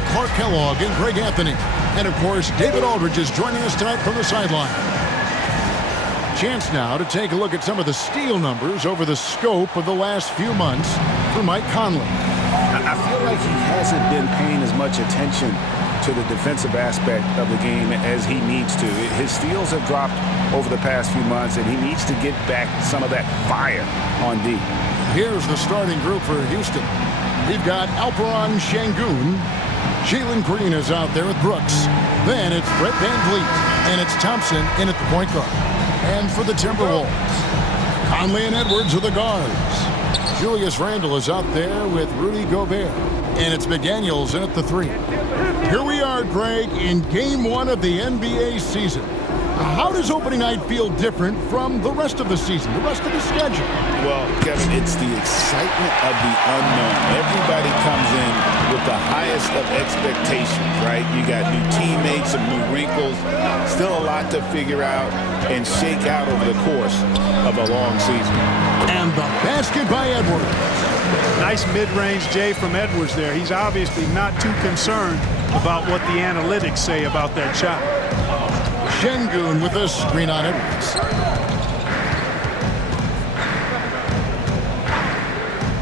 with Clark Kellogg and Greg Anthony. And, of course, David Aldridge is joining us tonight from the sideline. Chance now to take a look at some of the steal numbers over the scope of the last few months for Mike Conley. I feel like he hasn't been paying as much attention to the defensive aspect of the game as he needs to. His steals have dropped over the past few months, and he needs to get back some of that fire on D. Here's the starting group for Houston. We've got Alperen Şengün. Jalen Green is out there with Brooks. Then it's Brett VanVleet, and it's Thompson in at the point guard. And for the Timberwolves, Conley and Edwards are the guards. Julius Randle is out there with Rudy Gobert. And it's McDaniels in at the 3. Here we are, Greg, in Game 1 of the NBA season. How does opening night feel different from the rest of the season, the rest of the schedule? Well, Kevin, it's the excitement of the unknown. Everybody comes in with the highest of expectations, right? You got new teammates, some new wrinkles, still a lot to figure out and shake out over the course of a long season. And the basket by Edwards. Nice mid-range J from Edwards there. He's obviously not too concerned about what the analytics say about that shot. Şengün with a screen on Edwards.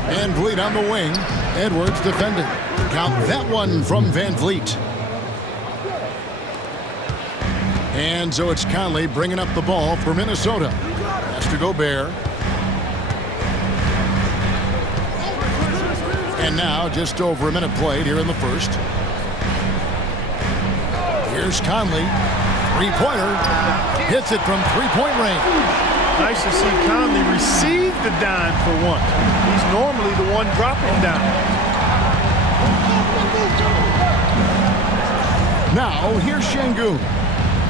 VanVleet on the wing. Edwards defending. Count that one from VanVleet. And so it's Conley bringing up the ball for Minnesota. That's to Gobert. And now just over a minute played here in the first. Here's Conley. Three-pointer. Hits it from three-point range. Nice to see Conley receive the dime for once. He's normally the one dropping dimes. Now here's Şengün.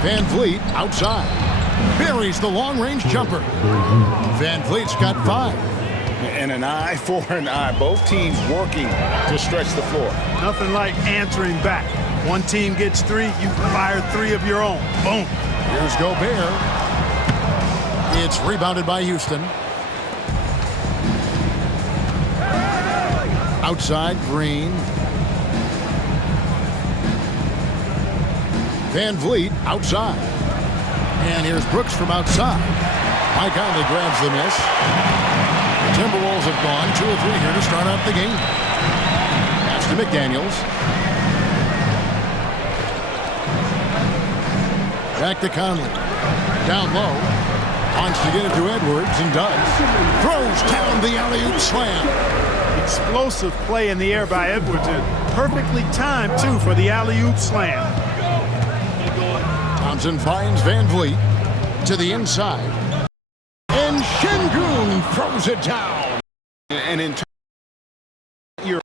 VanVleet outside. Buries the long-range jumper. VanVleet's got 5. And an eye for an eye. Both teams working to stretch the floor. Nothing like answering back. One team gets 3, you fire 3 of your own. Boom. Here's Gobert. It's rebounded by Houston. Outside, Green. VanVleet outside. And here's Brooks from outside. Mike Conley grabs the miss. The Timberwolves have gone 2 of 3 here to start out the game. Pass to McDaniels. Back to Conley. Down low. Wants to get it to Edwards and does. Throws down the alley-oop slam. Explosive play in the air by Edwards. And perfectly timed, too, for the alley-oop slam. Thompson finds VanVleet to the inside. And Şengün throws it down. And in your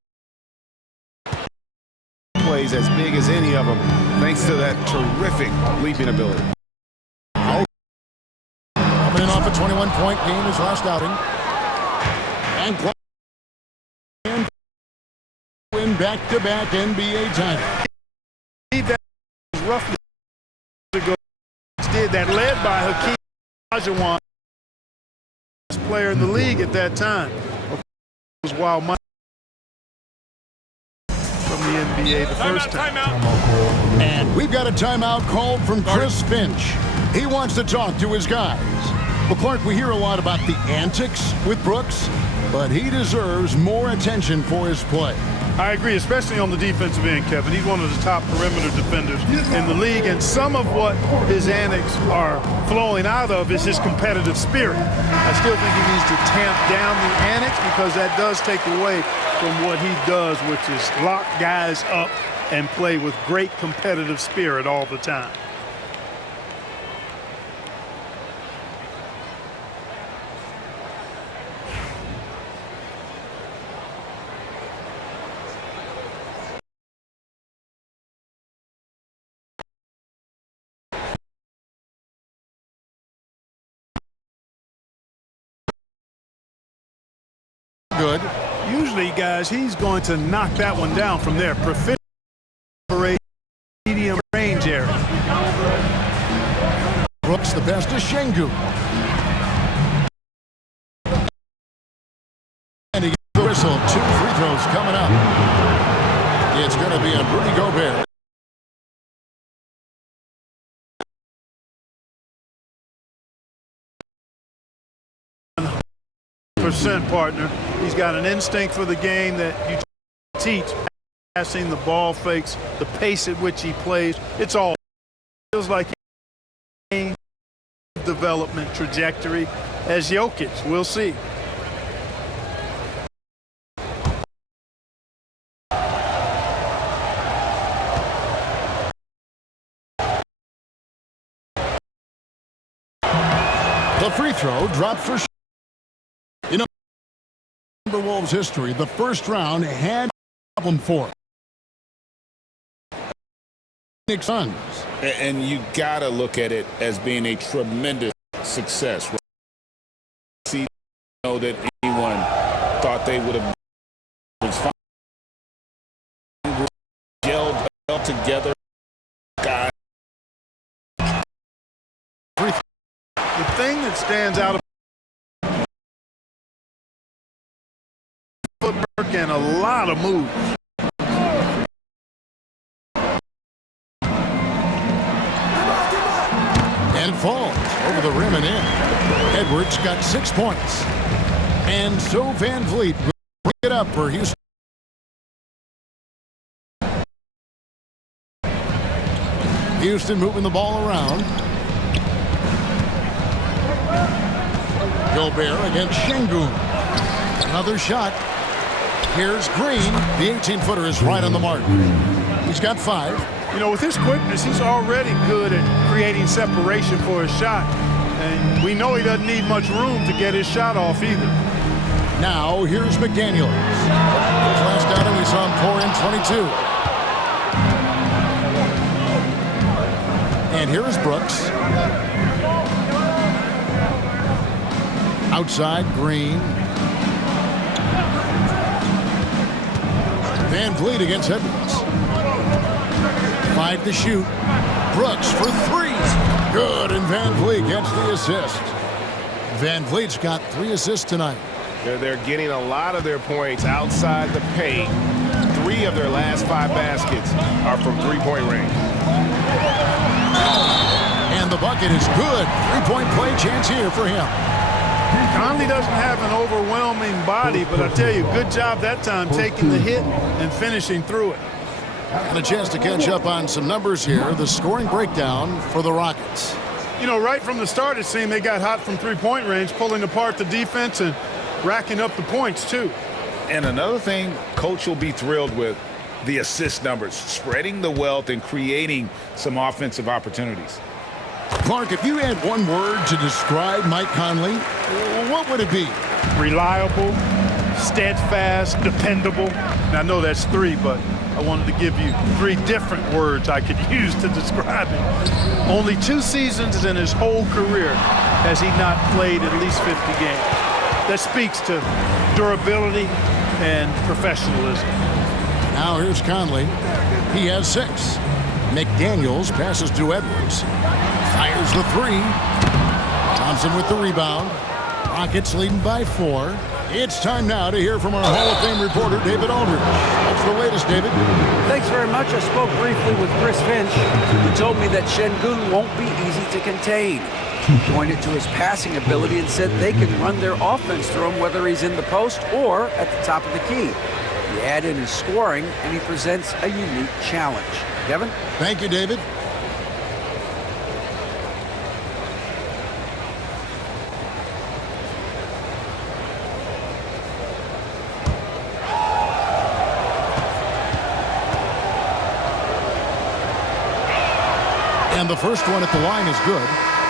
plays as big as any of them, thanks to that terrific leaping ability. Coming off a 21-point game his last outing. And win back-to-back NBA title. That was roughly ago did that, led by Hakeem Olajuwon, best player in the league at that time. It was Wild Mike from the NBA the first time. And we've got a timeout called from Chris Finch. He wants to talk to his guys. Well, Clark, we hear a lot about the antics with Brooks, but he deserves more attention for his play. I agree, especially on the defensive end, Kevin. He's one of the top perimeter defenders in the league, and some of what his antics are flowing out of is his competitive spirit. I still think he needs to tamp down the antics because that does take away from what he does, which is lock guys up and play with great competitive spirit all the time. Good. Usually, guys, he's going to knock that one down from there. Proficient medium range area. Brooks the best is Şengün. And he gets the whistle. 2 free throws coming up. It's going to be on Rudy Gobert. Partner. He's got an instinct for the game that you teach. Passing, the ball fakes, the pace at which he plays. It's all feels like development trajectory as Jokic. We'll see. The free throw dropped for sure. In Timberwolves history, the first round had a problem for Knicks Suns. And you got to look at it as being a tremendous success. See, know that anyone thought they would have was fine. Gelled well together. Guys. The thing that stands out footwork and a lot of moves. And falls over the rim and in. Edwards got 6 points. And so Van Vliet will bring it up for Houston. Houston moving the ball around. Gobert against Şengün. Another shot. Here's Green. The 18-footer is right on the mark. He's got 5. You know, with his quickness, he's already good at creating separation for his shot. And we know he doesn't need much room to get his shot off either. Now, here's McDaniels. His last outing, we saw him pour in 22. And here is Brooks. Outside, Green. Van Vliet against Edwards. 5 to shoot. Brooks for 3. Good, and Van Vliet gets the assist. Van Vliet's got 3 assists tonight. They're getting a lot of their points outside the paint. 3 of their last 5 baskets are from three-point range. And the bucket is good. 3-point play chance here for him. Conley doesn't have an overwhelming body, but I tell you, good job that time taking the hit and finishing through it. And a chance to catch up on some numbers here. The scoring breakdown for the Rockets. You know, right from the start, it seemed they got hot from three-point range, pulling apart the defense and racking up the points, too. And another thing Coach will be thrilled with, the assist numbers, spreading the wealth and creating some offensive opportunities. Clark, if you had one word to describe Mike Conley, what would it be? Reliable, Steadfast, dependable. Now, I know that's 3, but I wanted to give you 3 different words I could use to describe him. Only 2 seasons in his whole career has he not played at least 50 games. That speaks to durability and professionalism. Now here's Conley. He has 6. McDaniels passes to Edwards. Fires the 3. Thompson with the rebound. Rockets leading by 4. It's time now to hear from our Hall of Fame reporter, David Aldridge. What's the latest, David? Thanks very much. I spoke briefly with Chris Finch. He told me that Şengün won't be easy to contain. He pointed to his passing ability and said they can run their offense through him whether he's in the post or at the top of the key. You add in his scoring, and he presents a unique challenge. Kevin? Thank you, David. And the first one at the line is good.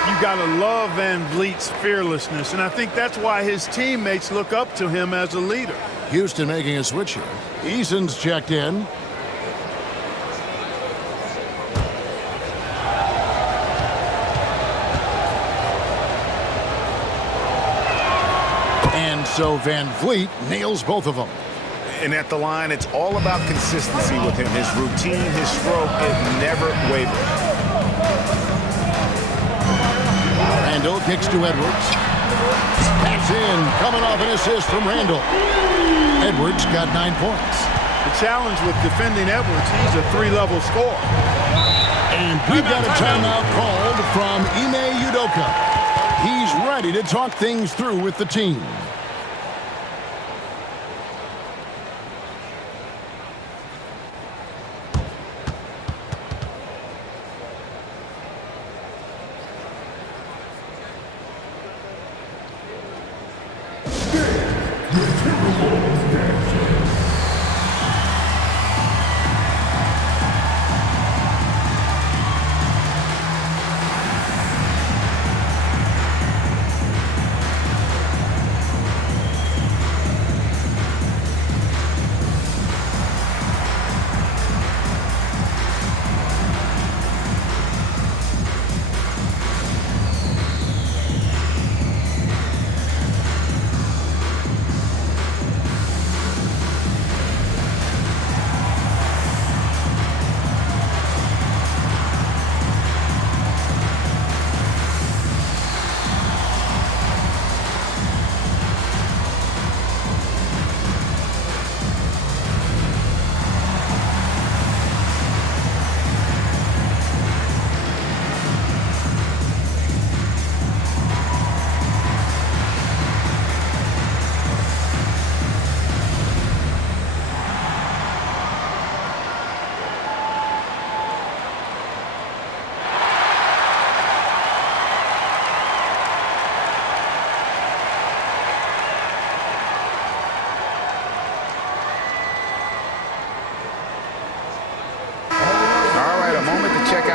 You got to love Van Vliet's fearlessness, and I think that's why his teammates look up to him as a leader. Houston making a switch here. Eason's checked in. And so Van Vliet nails both of them. And at the line, it's all about consistency with him. His routine, his stroke, it never wavers. Randall kicks to Edwards. That's in. Coming off an assist from Randall. Edwards got 9 points. The challenge with defending Edwards, he's a 3-level scorer. And we've got a timeout called from Ime Udoka. He's ready to talk things through with the team.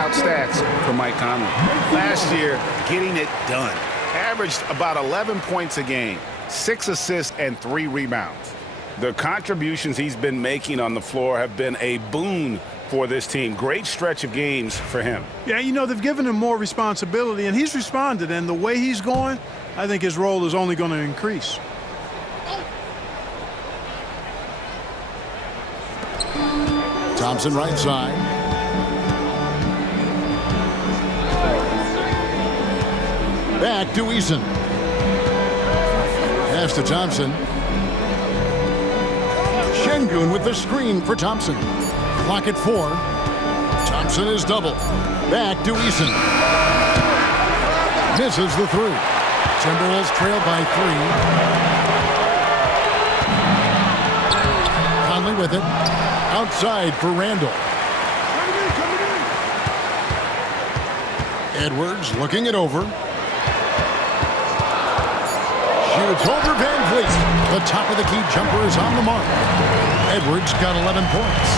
Stats for Mike Conley. Last year, getting it done. Averaged about 11 points a game, 6 assists, and 3 rebounds. The contributions he's been making on the floor have been a boon for this team. Great stretch of games for him. Yeah, you know, they've given him more responsibility, and he's responded. And the way he's going, I think his role is only going to increase. Thompson right side. Back to Eason. Pass to Thompson. Şengün with the screen for Thompson. Clock at 4. Thompson is double. Back to Eason. Misses the 3. Timberwolves trail by 3. Conley with it. Outside for Randall. Edwards looking it over. Shoots over Van Vliet. The top of the key jumper is on the mark. Edwards got 11 points.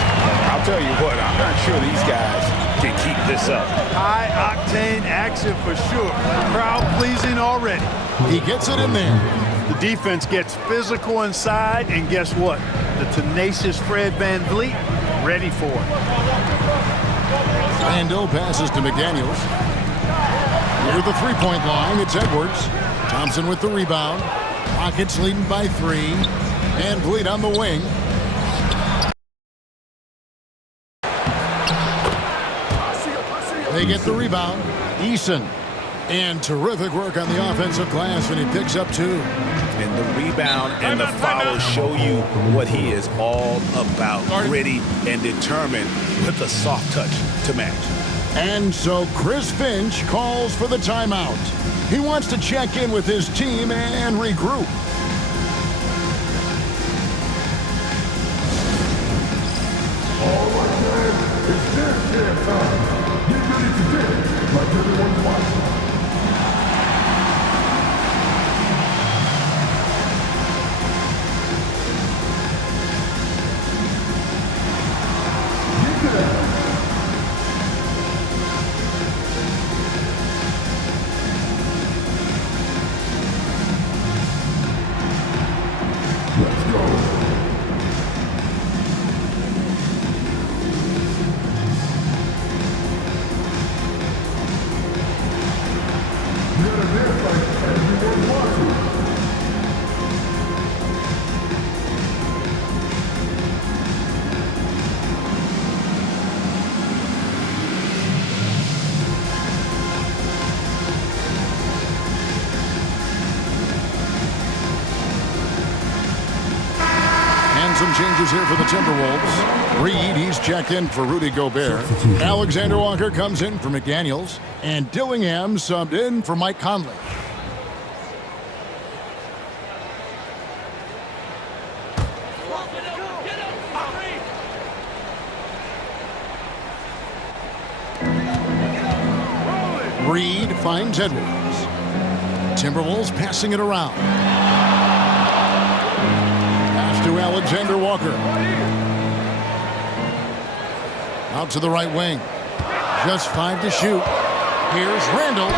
I'll tell you what, I'm not sure these guys can keep this up. High-octane action for sure. Crowd-pleasing already. He gets it in there. The defense gets physical inside, and guess what? The tenacious Fred Van Vliet ready for it. Randall passes to McDaniels. Near the three-point line, it's Edwards. Thompson with the rebound. Rockets leading by 3. Van Vliet on the wing. They get the rebound. Eason. And terrific work on the offensive glass, and he picks up 2. And the rebound and the foul show you what he is all about. Gritty and determined with a soft touch to match. And so Chris Finch calls for the timeout. He wants to check in with his team and regroup. All right, man. It's dance time. Get ready to dance like everyone's watching. Get down. changes here for the Timberwolves. Reed, he's checked in for Rudy Gobert. Alexander Walker comes in for McDaniels. And Dillingham subbed in for Mike Conley. Reed finds Edwards. Timberwolves passing it around. Pass to Alexander Walker. Out to the right wing. Just 5 to shoot. Here's Randall.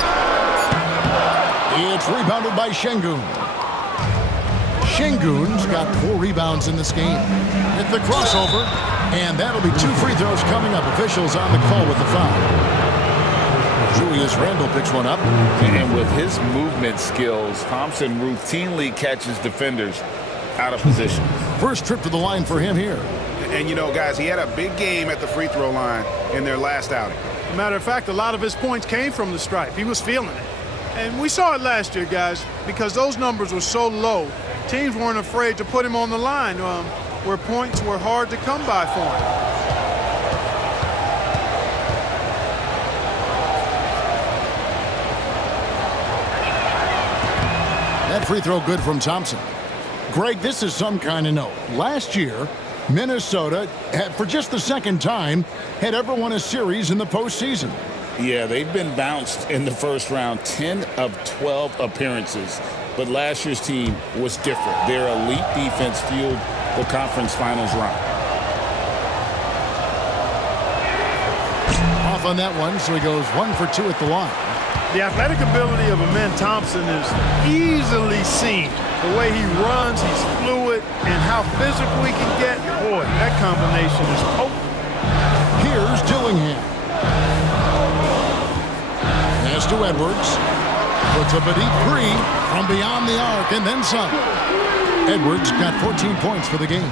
It's rebounded by Şengün. Şengün's got 4 rebounds in this game. Hit the crossover, and that'll be 2 free throws coming up. Officials on the call with the foul. Julius Randle picks one up. And with his movement skills, Thompson routinely catches defenders out of position. First trip to the line for him here. And, you know, guys, he had a big game at the free throw line in their last outing. Matter of fact, a lot of his points came from the stripe. He was feeling it. And we saw it last year, guys, because those numbers were so low. Teams weren't afraid to put him on the line where points were hard to come by for him. That free throw good from Thompson. Greg, this is some kind of note. Last year, Minnesota, for just the second time, had ever won a series in the postseason. Yeah, they've been bounced in the first round, 10 of 12 appearances. But last year's team was different. Their elite defense fueled the conference finals run. Off on that one, so he goes 1 for 2 at the line. The athletic ability of Amen Thompson is easily seen. The way he runs, he's fluid, and how physical he can get. Boy, that combination is potent. Here's Dillingham. Pass to Edwards. Puts up a deep 3 from beyond the arc and then some. Edwards got 14 points for the game.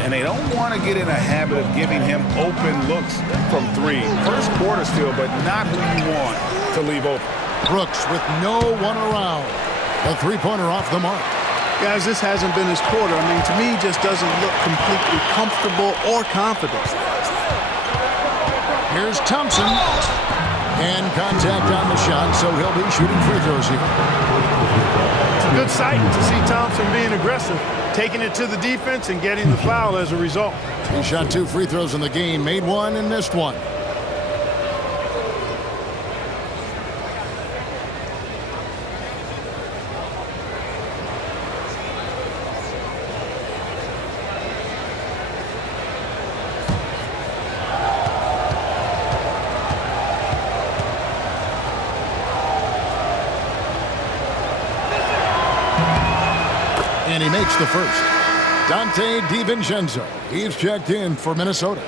And they don't want to get in a habit of giving him open looks from 3. First quarter still, but not who you want to leave open. Brooks with no one around. A 3-pointer off the mark. Guys, this hasn't been his quarter. I mean, to me, he just doesn't look completely comfortable or confident. Here's Thompson. And contact on the shot, so he'll be shooting free throws here. It's a good sight to see Thompson being aggressive, taking it to the defense and getting the foul as a result. He shot 2 free throws in the game, made 1 and missed 1. And he makes the first. Dante DiVincenzo. He's checked in for Minnesota.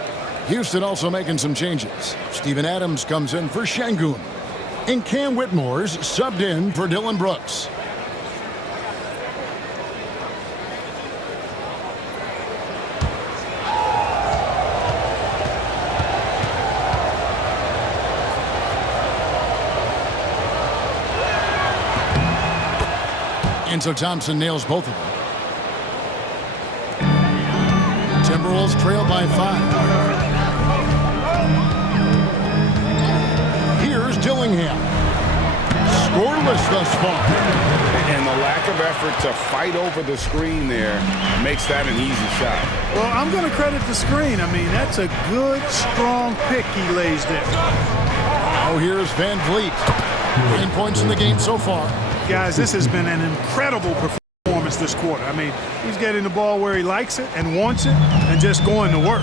Houston also making some changes. Steven Adams comes in for Şengün. And Cam Whitmore's subbed in for Dylan Brooks. And so Thompson nails both of them. Timberwolves trail by 5. Here's Dillingham. Scoreless thus far. And the lack of effort to fight over the screen there makes that an easy shot. Well, I'm going to credit the screen. I mean, that's a good, strong pick he lays there. Oh, here's Van Vliet. 9 points in the game so far. Guys, this has been an incredible performance this quarter. I mean, he's getting the ball where he likes it and wants it and just going to work.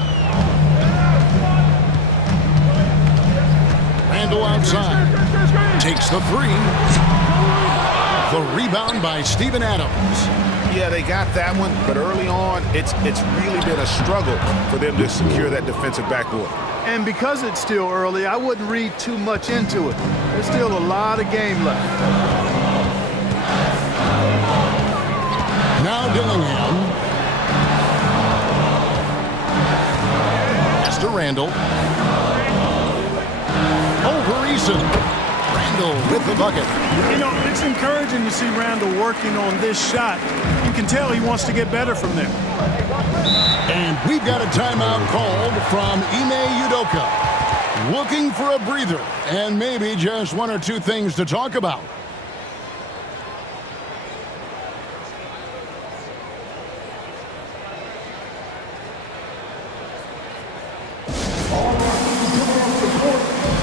Randall outside. Takes the 3. The rebound by Steven Adams. Yeah, they got that one, but early on, it's really been a struggle for them to secure that defensive backboard. And because it's still early, I wouldn't read too much into it. There's still a lot of game left. Now Dillingham. Pass to Randall. Over Eason. Randall with the bucket. You know, it's encouraging to see Randall working on this shot. You can tell he wants to get better from there. And we've got a timeout called from Ime Udoka. Looking for a breather and maybe just one or two things to talk about.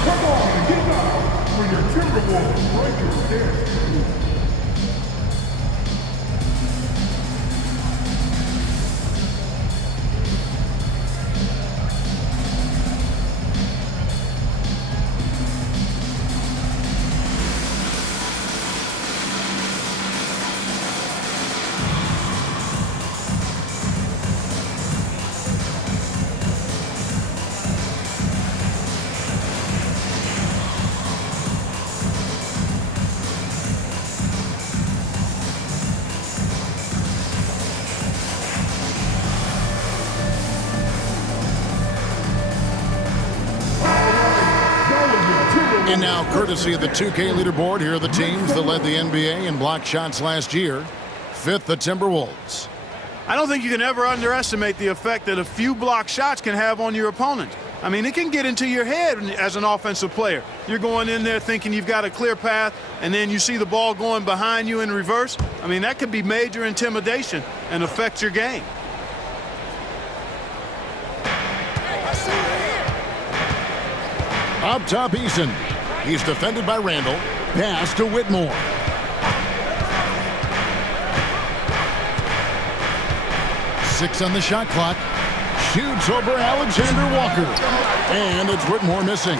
Come on, get down for your Timberwolves breakers dance. And now, courtesy of the 2K leaderboard, here are the teams that led the NBA in block shots last year. Fifth, the Timberwolves. I don't think you can ever underestimate the effect that a few block shots can have on your opponent. I mean, it can get into your head as an offensive player. You're going in there thinking you've got a clear path, and then you see the ball going behind you in reverse. I mean, that could be major intimidation and affect your game. Up top, Eason. He's defended by Randall. Pass to Whitmore. Six on the shot clock. Shoots over Alexander Walker. And it's Whitmore missing.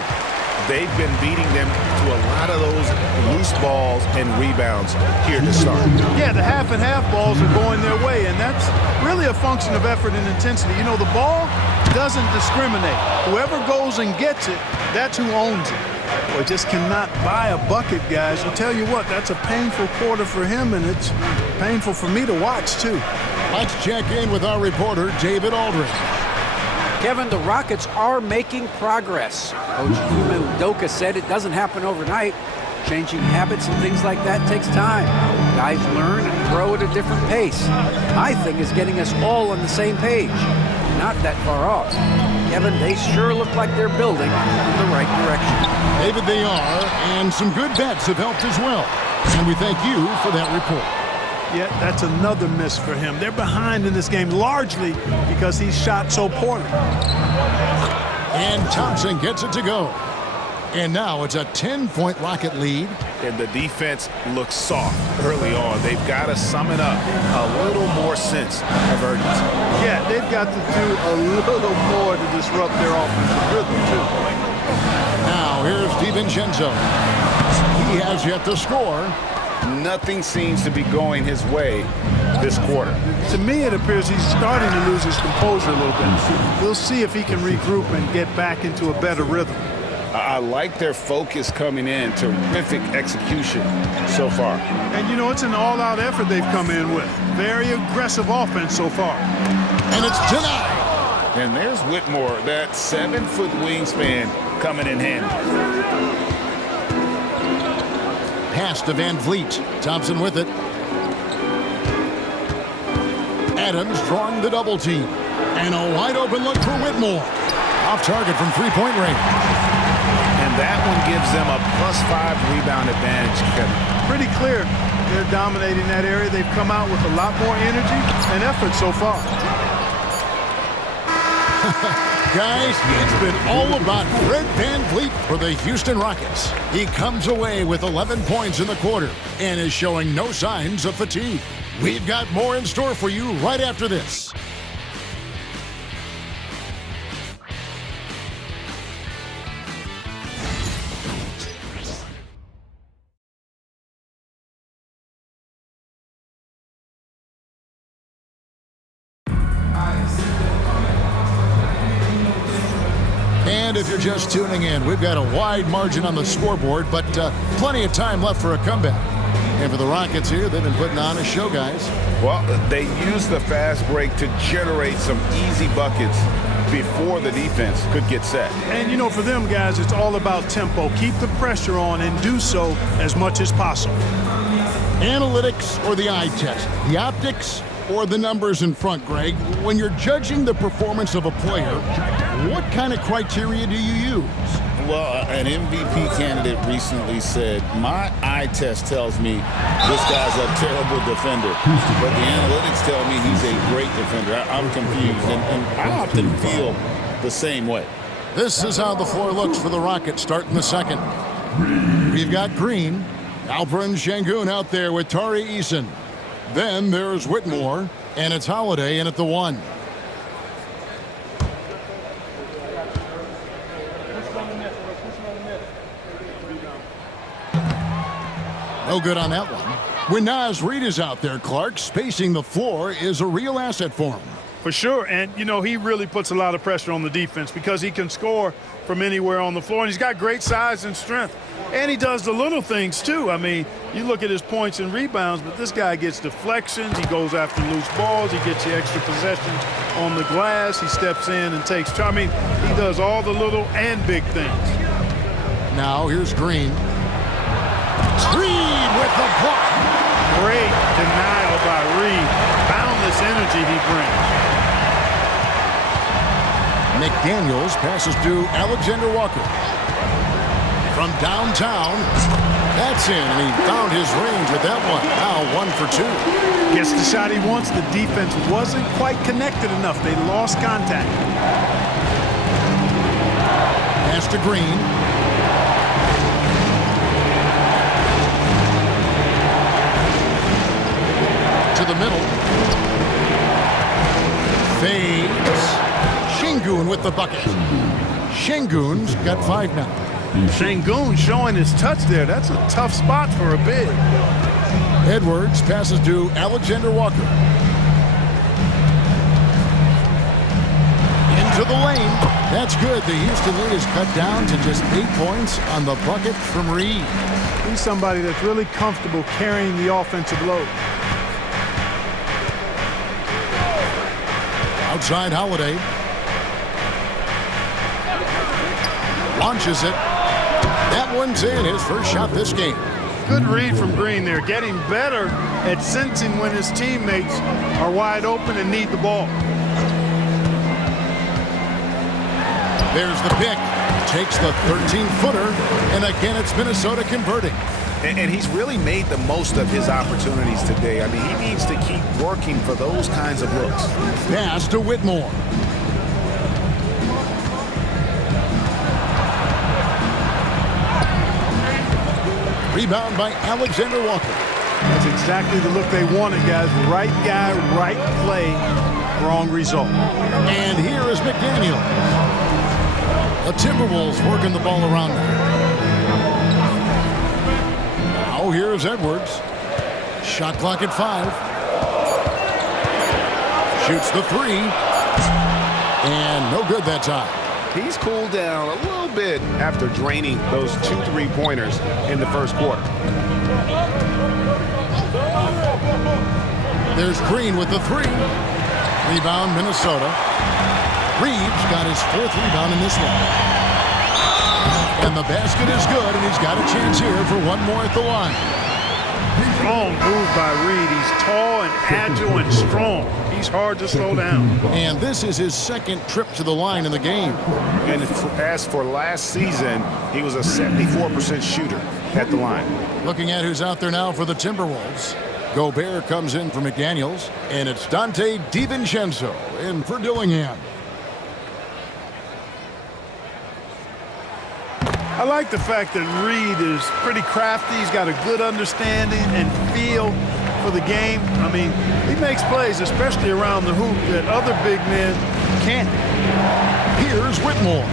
They've been beating them to a lot of those loose balls and rebounds here to start. Yeah, the half and half balls are going their way, and that's really a function of effort and intensity. You know, the ball doesn't discriminate. Whoever goes and gets it, that's who owns it. Boy, just cannot buy a bucket, guys. I'll tell you what, that's a painful quarter for him, and it's painful for me to watch, too. Let's check in with our reporter, David Aldridge. Kevin, the Rockets are making progress. Coach Ime Udoka said it doesn't happen overnight. Changing habits and things like that takes time. Guys learn and grow at a different pace. My thing is getting us all on the same page. Not that far off. Kevin, they sure look like they're building in the right direction. David, they are, and some good bets have helped as well. And we thank you for that report. Yeah, that's another miss for him. They're behind in this game largely because he shot so poorly. And Thompson gets it to go. And now it's a 10-point Rocket lead. And the defense looks soft early on. They've got to sum it up a little more sense of urgency. Yeah, they've got to do a little more to disrupt their offensive rhythm, too. Now here's DiVincenzo. He has yet to score. Nothing seems to be going his way this quarter. To me, it appears he's starting to lose his composure a little bit. We'll see if he can regroup and get back into a better rhythm. I like their focus coming in. Terrific execution so far. And, you know, it's an all-out effort they've come in with. Very aggressive offense so far. And it's denied. And there's Whitmore, that 7-foot wingspan coming in handy. Pass to Van Vliet. Thompson with it. Adams drawing the double team. And a wide open look for Whitmore. Off target from three-point range. And that one gives them a +5 rebound advantage, Kevin. Pretty clear they're dominating that area. They've come out with a lot more energy and effort so far. Guys, it's been all about Fred VanVleet for the Houston Rockets. He comes away with 11 points in the quarter and is showing no signs of fatigue. We've got more in store for you right after this. And if you're just tuning in, we've got a wide margin on the scoreboard, but plenty of time left for a comeback. And for the Rockets here, they've been putting on a show, guys. Well, they used the fast break to generate some easy buckets before the defense could get set. And, you know, for them guys, it's all about tempo. Keep the pressure on and do so as much as possible. Analytics or the eye test? The optics or the numbers in front, Greg? When you're judging the performance of a player, what kind of criteria do you use? Well, an MVP candidate recently said, my eye test tells me this guy's a terrible defender, but the analytics tell me he's a great defender. I'm confused, and I often feel the same way. This is how the floor looks for the Rockets starting the second. We've got Green, Alperen Sengun out there with Tari Eason. Then there's Whitmore, and it's Holiday in at the 1. No good on that one. When Naz Reid is out there, Clark, spacing the floor is a real asset for him. For sure, and, you know, he really puts a lot of pressure on the defense because he can score from anywhere on the floor, and he's got great size and strength. And he does the little things, too. I mean, you look at his points and rebounds, but this guy gets deflections. He goes after loose balls. He gets you extra possessions on the glass. He steps in and takes charge. I mean, he does all the little and big things. Now here's Green. Reed with the block. Great denial by Reed. Boundless energy he brings. McDaniels passes to Alexander Walker. From downtown, that's in, and he found his range with that one. Now 1 for 2. Gets the shot he wants. The defense wasn't quite connected enough. They lost contact. Pass to Green. To the middle. Fades. Sengun with the bucket. Sengun's got 5 now. Sengun showing his touch there. That's a tough spot for a big. Edwards passes to Alexander Walker. Into the lane. That's good. The Houston lead is cut down to just 8 points on the bucket from Reed. He's somebody that's really comfortable carrying the offensive load. Outside Holiday. Launches it. That one's in, his first shot this game. Good read from Green there, getting better at sensing when his teammates are wide open and need the ball. There's the pick. Takes the 13-footer, and again it's Minnesota converting. And he's really made the most of his opportunities today. I mean, he needs to keep working for those kinds of looks. Pass to Whitmore. Rebound by Alexander Walker. That's exactly the look they wanted, guys. Right guy, right play, wrong result. And here is McDaniel. The Timberwolves working the ball around them. Now here's Edwards. Shot clock at 5. Shoots the 3. And no good that time. He's cooled down a little bit after draining those 2 3-pointers in the first quarter. There's Green with the 3. Rebound, Minnesota. Reeves got his 4th rebound in this one. And the basket is good, and he's got a chance here for one more at the line. Strong move by Reed. He's tall and agile and strong. He's hard to slow down. And this is his 2nd trip to the line in the game. And as for last season, he was a 74% shooter at the line. Looking at who's out there now for the Timberwolves. Gobert comes in for McDaniels, and it's Dante DiVincenzo in for Dillingham. I like the fact that Reed is pretty crafty. He's got a good understanding and feel for the game. I mean, he makes plays, especially around the hoop, that other big men can't. Here's Whitmore.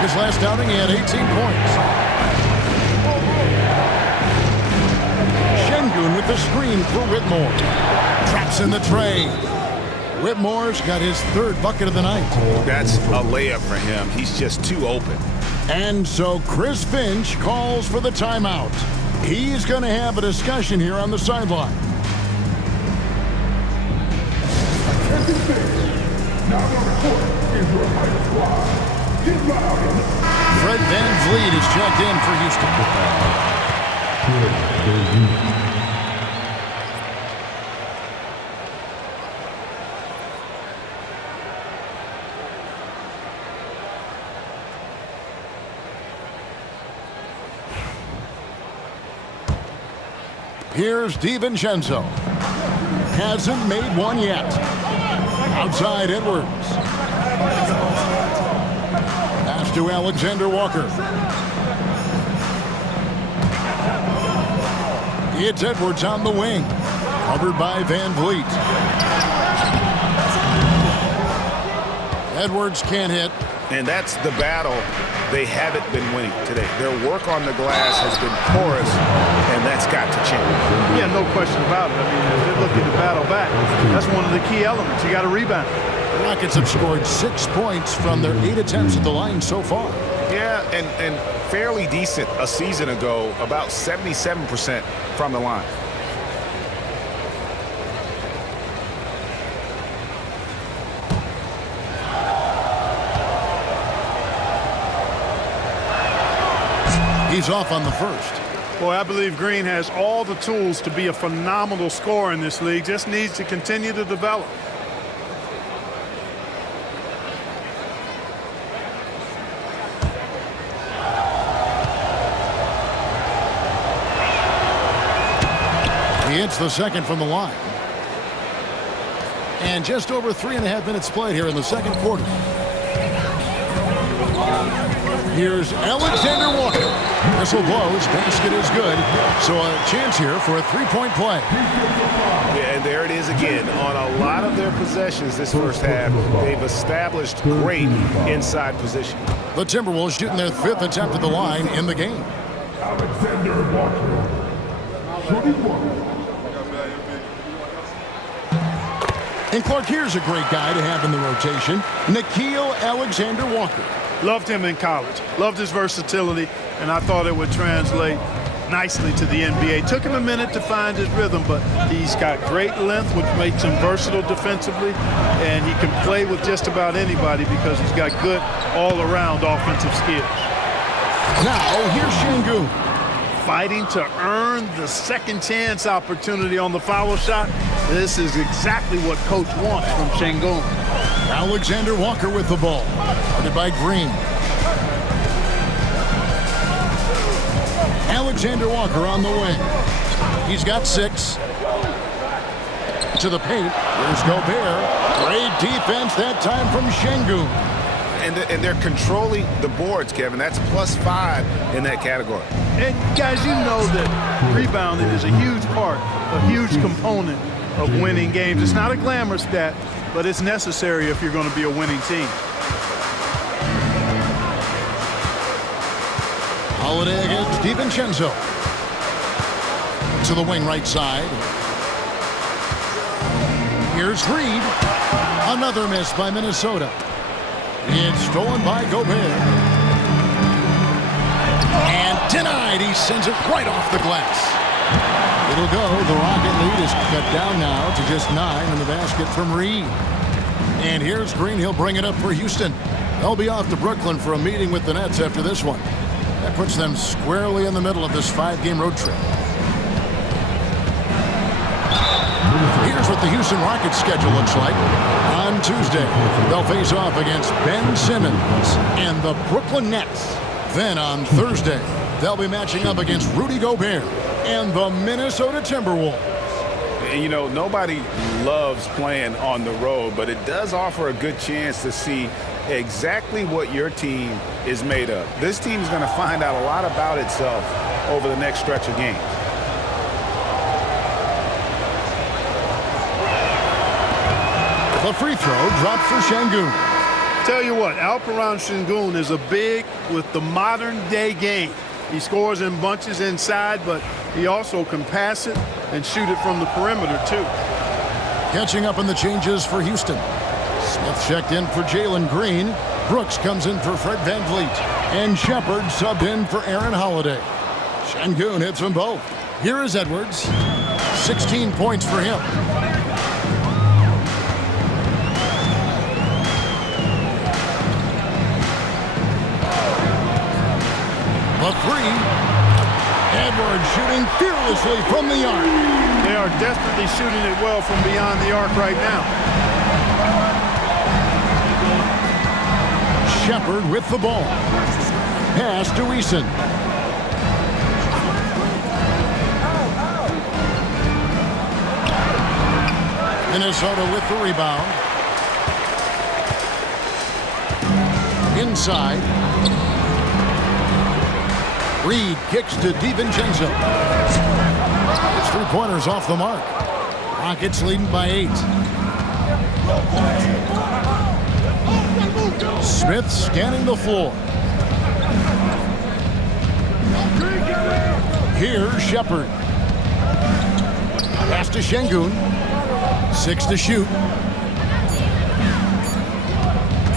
His last outing, he had 18 points. Sengun with the screen for Whitmore. Traps in the tray. Whitmore's got his 3rd bucket of the night. That's a layup for him. He's just too open. And so Chris Finch calls for the timeout. He's going to have a discussion here on the sideline. Now on the court is your fighting squad. Get loud. Fred VanVleet is checked in for Houston. Here's DiVincenzo. Hasn't made one yet. Outside Edwards. Pass to Alexander Walker. It's Edwards on the wing. Covered by VanVleet. Edwards can't hit. And that's the battle they haven't been winning today. Their work on the glass has been porous, and that's got to change. Yeah, no question about it. I mean, as they're looking to battle back, that's one of the key elements. You got to rebound. The Rockets have scored 6 points from their 8 attempts at the line so far. Yeah, and fairly decent a season ago, about 77% from the line. He's off on the first. Boy, I believe Green has all the tools to be a phenomenal scorer in this league. Just needs to continue to develop. He hits the second from the line. And just over 3.5 minutes played here in the second quarter. Here's Alexander Walker. Whistle blows. Basket is good. So a chance here for a three-point play. Yeah, and there it is again. On a lot of their possessions this first half, they've established great inside position. The Timberwolves shooting their 5th attempt at the line in the game. Alexander Walker. Shooting one. And Clark, here's a great guy to have in the rotation. Nickeil Alexander-Walker. Loved him in college. Loved his versatility, and I thought it would translate nicely to the NBA. Took him a minute to find his rhythm, but he's got great length, which makes him versatile defensively, and he can play with just about anybody because he's got good all-around offensive skills. Now, here's Şengün. Fighting to earn the second chance opportunity on the foul shot. This is exactly what coach wants from Şengün. Alexander Walker with the ball. Guarded by Green. Alexander Walker on the wing. He's got 6. To the paint. Here's Gobert. Great defense that time from Şengün. And they're controlling the boards, Kevin. That's +5 in that category. And guys, you know that rebounding is a huge part, a huge component of winning games. It's not a glamour stat, but it's necessary if you're going to be a winning team. Holiday against DiVincenzo. To the wing right side. Here's Reed. Another miss by Minnesota. It's stolen by Gobert. And denied. He sends it right off the glass. It'll go. The Rocket lead is cut down now to just 9 in the basket from Reed. And here's Green. He'll bring it up for Houston. They'll be off to Brooklyn for a meeting with the Nets after this one. That puts them squarely in the middle of this 5-game road trip. Here's what the Houston Rockets schedule looks like. On Tuesday, they'll face off against Ben Simmons and the Brooklyn Nets. Then on Thursday, they'll be matching up against Rudy Gobert and the Minnesota Timberwolves. You know, nobody loves playing on the road, but it does offer a good chance to see exactly what your team is made of. This team is going to find out a lot about itself over the next stretch of games. The free throw dropped for Şengün. Tell you what, Alperen Şengün is a big with the modern-day game. He scores in bunches inside, but he also can pass it and shoot it from the perimeter, too. Catching up on the changes for Houston. Smith checked in for Jalen Green. Brooks comes in for Fred VanVleet. And Shepard subbed in for Aaron Holiday. Şengün hits them both. Here is Edwards. 16 points for him. The three. Edwards shooting fearlessly from the arc. They are desperately shooting it well from beyond the arc right now. Shepard with the ball. Pass to Eason. Minnesota with the rebound. Inside. Reed kicks to DiVincenzo. His three-pointers off the mark. Rockets leading by 8. Smith scanning the floor. Here's Shepard. Pass to Şengün. 6 to shoot.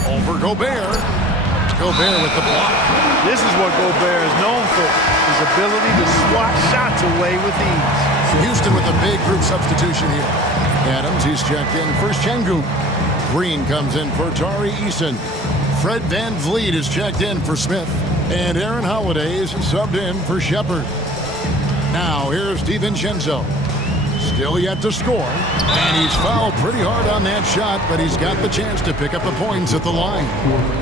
Over Gobert. Gobert with the block. This is what Gobert is known for, his ability to swat shots away with ease. Houston with a big group substitution here. Adams, he's checked in for Şengün. Green comes in for Tari Eason. Fred VanVleet is checked in for Smith. And Aaron Holiday is subbed in for Shepard. Now here's DiVincenzo. Still yet to score. And he's fouled pretty hard on that shot, but he's got the chance to pick up the points at the line.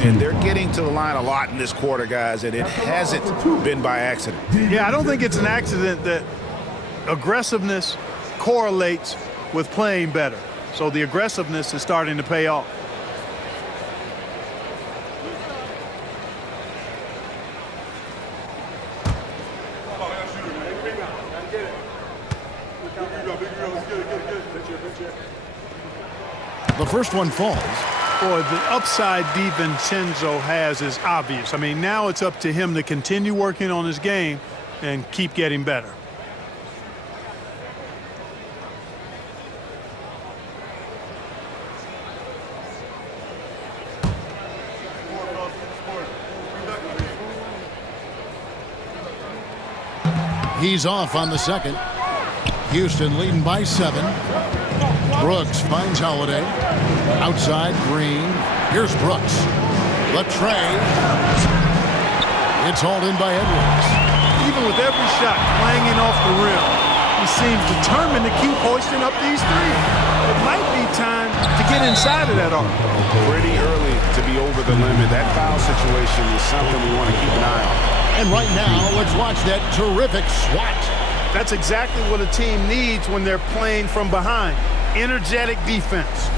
And they're getting to the line a lot in this quarter, guys, and it hasn't been by accident. Yeah, I don't think it's an accident that aggressiveness correlates with playing better. So the aggressiveness is starting to pay off. The first one falls. Boy, the upside DiVincenzo has is obvious. I mean, now it's up to him to continue working on his game and keep getting better. He's off on the second. Houston leading by 7. Brooks finds Holiday. Outside, Green. Here's Brooks. Latre. It's hauled in by Edwards. Even with every shot clanging off the rim, he seems determined to keep hoisting up these threes. It might be time to get inside of that arc. Pretty early to be over the limit. That foul situation is something we want to keep an eye on. And right now, let's watch that terrific swat. That's exactly what a team needs when they're playing from behind. Energetic defense.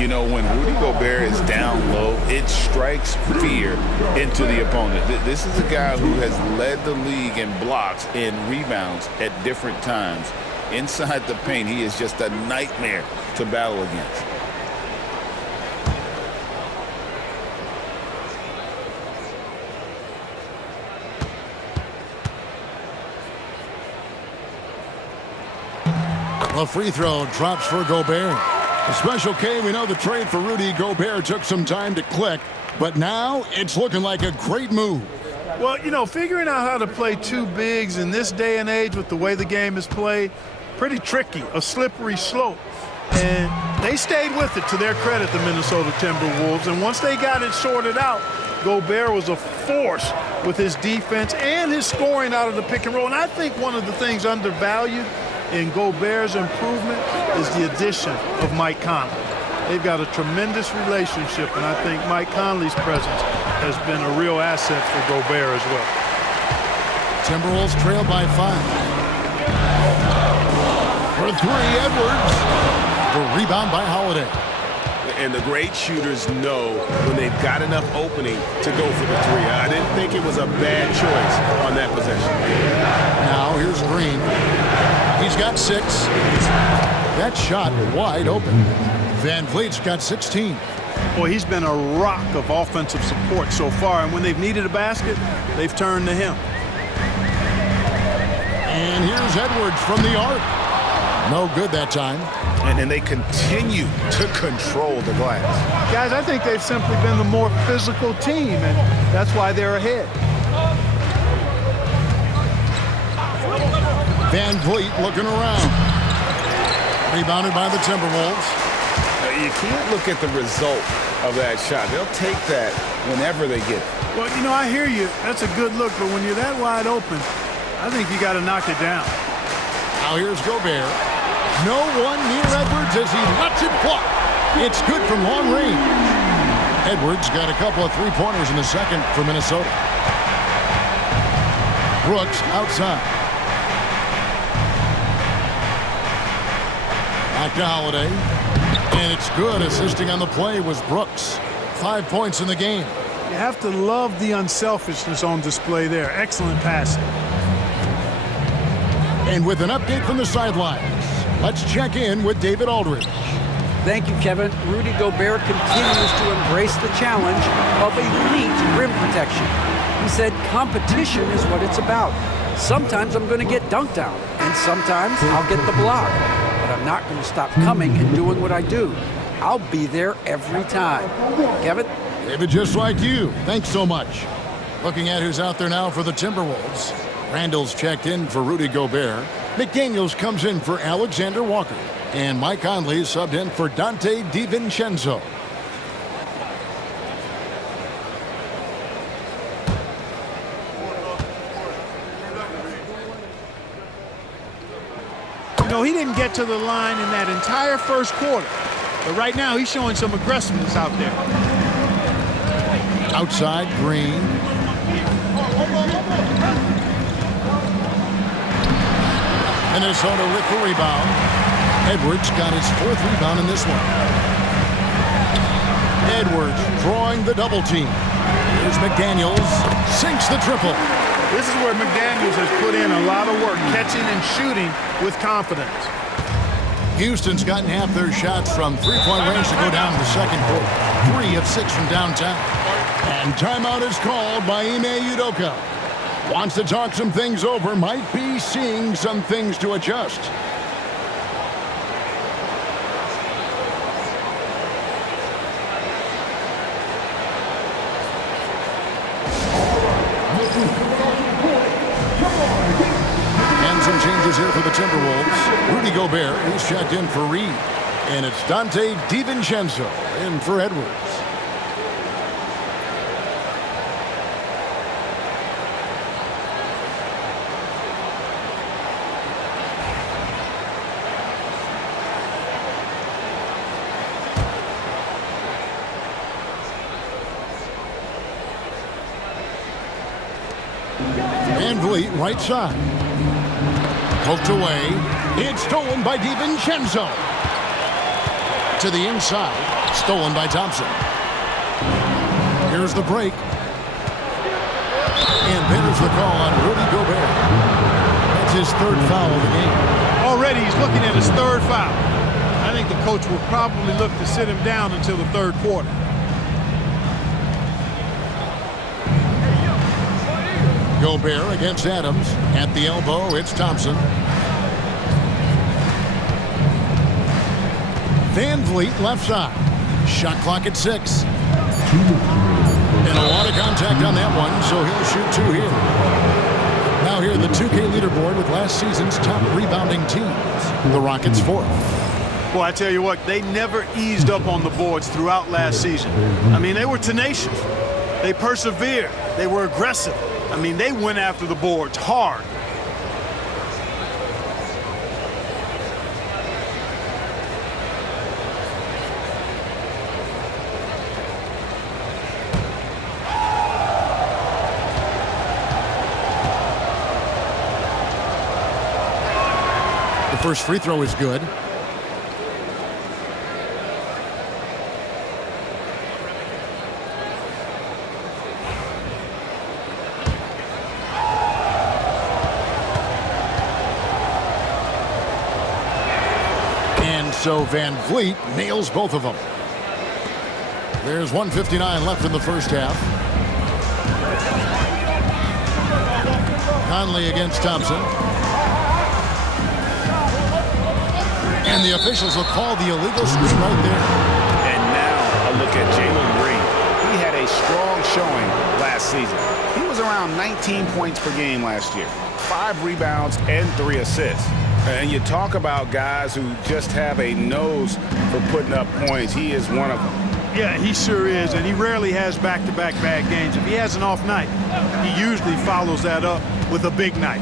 You know, when Rudy Gobert is down low, it strikes fear into the opponent. This is a guy who has led the league in blocks and rebounds at different times. Inside the paint, he is just a nightmare to battle against. A free throw drops for Gobert. A Special K, we know the trade for Rudy Gobert took some time to click, but now it's looking like a great move. Well, you know, figuring out how to play two bigs in this day and age with the way the game is played, pretty tricky, a slippery slope. And they stayed with it, to their credit, the Minnesota Timberwolves. And once they got it sorted out, Gobert was a force with his defense and his scoring out of the pick and roll. And I think one of the things undervalued in Gobert's improvement is the addition of Mike Conley. They've got a tremendous relationship, and I think Mike Conley's presence has been a real asset for Gobert as well. Timberwolves trail by 5. For 3, Edwards. The rebound by Holiday. And the great shooters know when they've got enough opening to go for the 3. I didn't think it was a bad choice on that possession. Now here's Green. He's got 6. That shot wide open. VanVleet's got 16. Boy, he's been a rock of offensive support so far, and when they've needed a basket, they've turned to him. And here's Edwards from the arc. No good that time. And they continue to control the glass. Guys, I think they've simply been the more physical team, and that's why they're ahead. VanVleet looking around. Rebounded by the Timberwolves. You can't look at the result of that shot. They'll take that whenever they get it. Well, you know, I hear you. That's a good look, but when you're that wide open, I think you got to knock it down. Now here's Gobert. No one near Edwards as he lets it fly. It's good from long range. Edwards got a couple of three-pointers in the second for Minnesota. Brooks outside. Back to Holiday. And it's good. Assisting on the play was Brooks. 5 points in the game. You have to love the unselfishness on display there. Excellent passing. And with an update from the sidelines, let's check in with David Aldridge. Thank you, Kevin. Rudy Gobert continues to embrace the challenge of elite rim protection. He said competition is what it's about. Sometimes I'm going to get dunked on, and sometimes I'll get the block. But I'm not going to stop coming and doing what I do. I'll be there every time. Kevin? David, just like you. Thanks so much. Looking at who's out there now for the Timberwolves. Randall's checked in for Rudy Gobert. McDaniels comes in for Alexander Walker. And Mike Conley subbed in for Dante DiVincenzo. You know, he didn't get to the line in that entire first quarter. But right now, he's showing some aggressiveness out there. Outside, Green. Minnesota with the rebound. Edwards got his 4th rebound in this one. Edwards drawing the double team. Here's McDaniels. Sinks the triple. This is where McDaniels has put in a lot of work, catching and shooting with confidence. Houston's gotten half their shots from three-point range to go down in the second quarter. 3 of 6 from downtown. And timeout is called by Ime Udoka. Wants to talk some things over, might be seeing some things to adjust. And some changes here for the Timberwolves. Rudy Gobert is checked in for Reed. And it's Dante DiVincenzo in for Edwards. Van Vliet, right side. Poked away. It's stolen by DiVincenzo. To the inside. Stolen by Thompson. Here's the break. And there's the call on Rudy Gobert. That's his 3rd foul of the game. Already he's looking at his 3rd foul. I think the coach will probably look to sit him down until the 3rd quarter. Gobert against Adams. At the elbow, it's Thompson. Van Vliet left side. Shot clock at 6. And a lot of contact on that one, so he'll shoot 2 here. Now here, the 2K leaderboard with last season's top rebounding teams. The Rockets 4th. Well, I tell you what, they never eased up on the boards throughout last season. I mean, they were tenacious. They persevered. They were aggressive. I mean, they went after the boards hard. The first free throw is good. So Van Vliet nails both of them. There's 1:59 left in the first half. Conley against Thompson. And the officials will call the illegal screen right there. And now a look at Jalen Green. He had a strong showing last season. He was around 19 points per game last year. 5 rebounds and 3 assists. And you talk about guys who just have a nose for putting up points. He is one of them. Yeah, he sure is, and he rarely has back-to-back bad games. If he has an off night, he usually follows that up with a big night.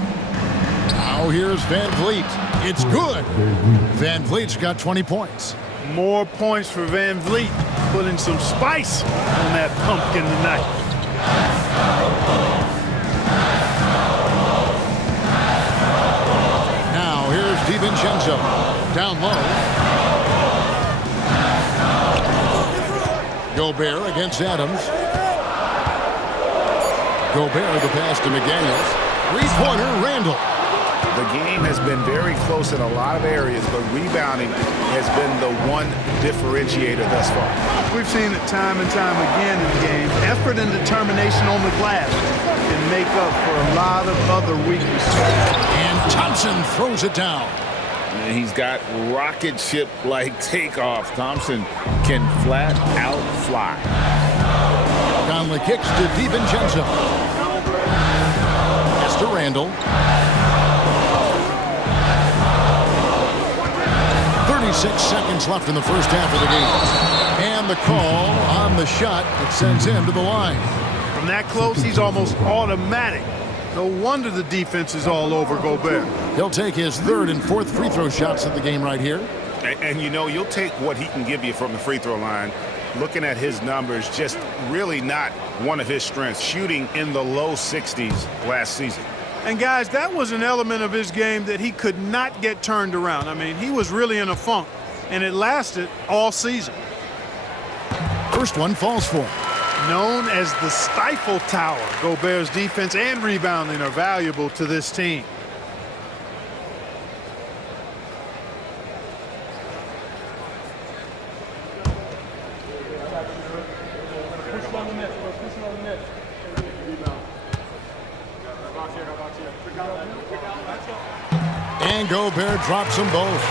Now here's Van Vliet. It's good. Van Vliet's got 20 points. More points for Van Vliet, putting some spice on that pumpkin tonight. Now here's DiVincenzo. Down low. Gobert against Adams. Gobert the pass to McDaniels. Three-pointer, Randall. The game has been very close in a lot of areas, but rebounding has been the one differentiator thus far. We've seen it time and time again in the game. Effort and determination on the glass can make up for a lot of other weaknesses. And Thompson throws it down. And he's got rocket ship-like takeoff. Thompson can flat out fly. Conley kicks to DiVincenzo. Pass to Randall. 36 seconds left in the first half of the game. And the call on the shot that sends him to the line. From that close, he's almost automatic. No wonder the defense is all over Gobert. He'll take his third and fourth free throw shots of the game right here. And you know, you'll take what he can give you from the free throw line. Looking at his numbers, just really not one of his strengths. Shooting in the low 60s last season. And guys, that was an element of his game that he could not get turned around. I mean, he was really in a funk, and it lasted all season. First one falls for him. Known as the Stifle Tower, Gobert's defense and rebounding are valuable to this team. And Gobert drops them both.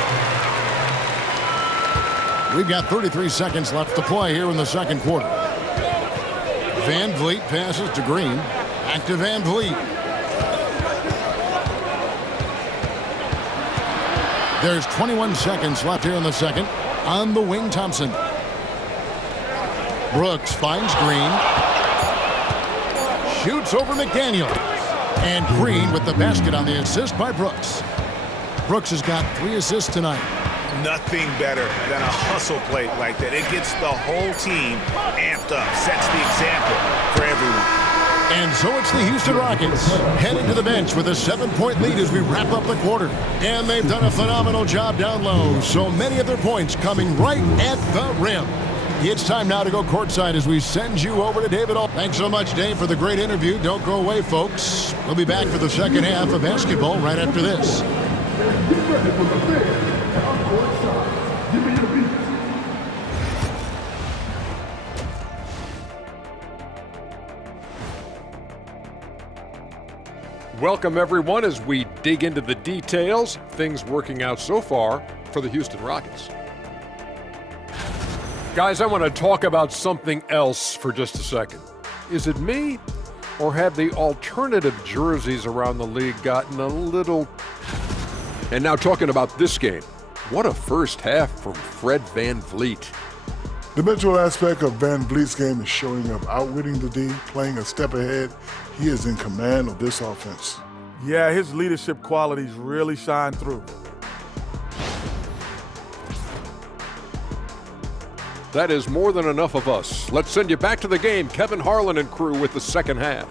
We've got 33 seconds left to play here in the second quarter. Van Vliet passes to Green. Back to Van Vliet. There's 21 seconds left here in the second. On the wing, Thompson. Brooks finds Green. Shoots over McDaniel. And Green with the basket on the assist by Brooks. Brooks has got 3 assists tonight. Nothing better than a hustle play like that. It gets the whole team amped up, sets the example for everyone. And so it's the Houston Rockets heading to the bench with a 7-point lead as we wrap up the quarter. And they've done a phenomenal job down low. So many of their points coming right at the rim. It's time now to go courtside as we send you over to David. Thanks so much, Dave, for the great interview. Don't go away, folks. We'll be back for the second half of basketball right after this. Get ready for the big. I'm courtside. Give me the beat. Welcome, everyone, as we dig into the details. Things working out so far for the Houston Rockets. Guys, I want to talk about something else for just a second. Is it me, or have the alternative jerseys around the league gotten a little... And now talking about this game, what a first half from Fred Van Vliet. The mental aspect of Van Vliet's game is showing up, outwitting the D, playing a step ahead. He is in command of this offense. Yeah, his leadership qualities really shine through. That is more than enough of us. Let's send you back to the game. Kevin Harlan and crew with the second half.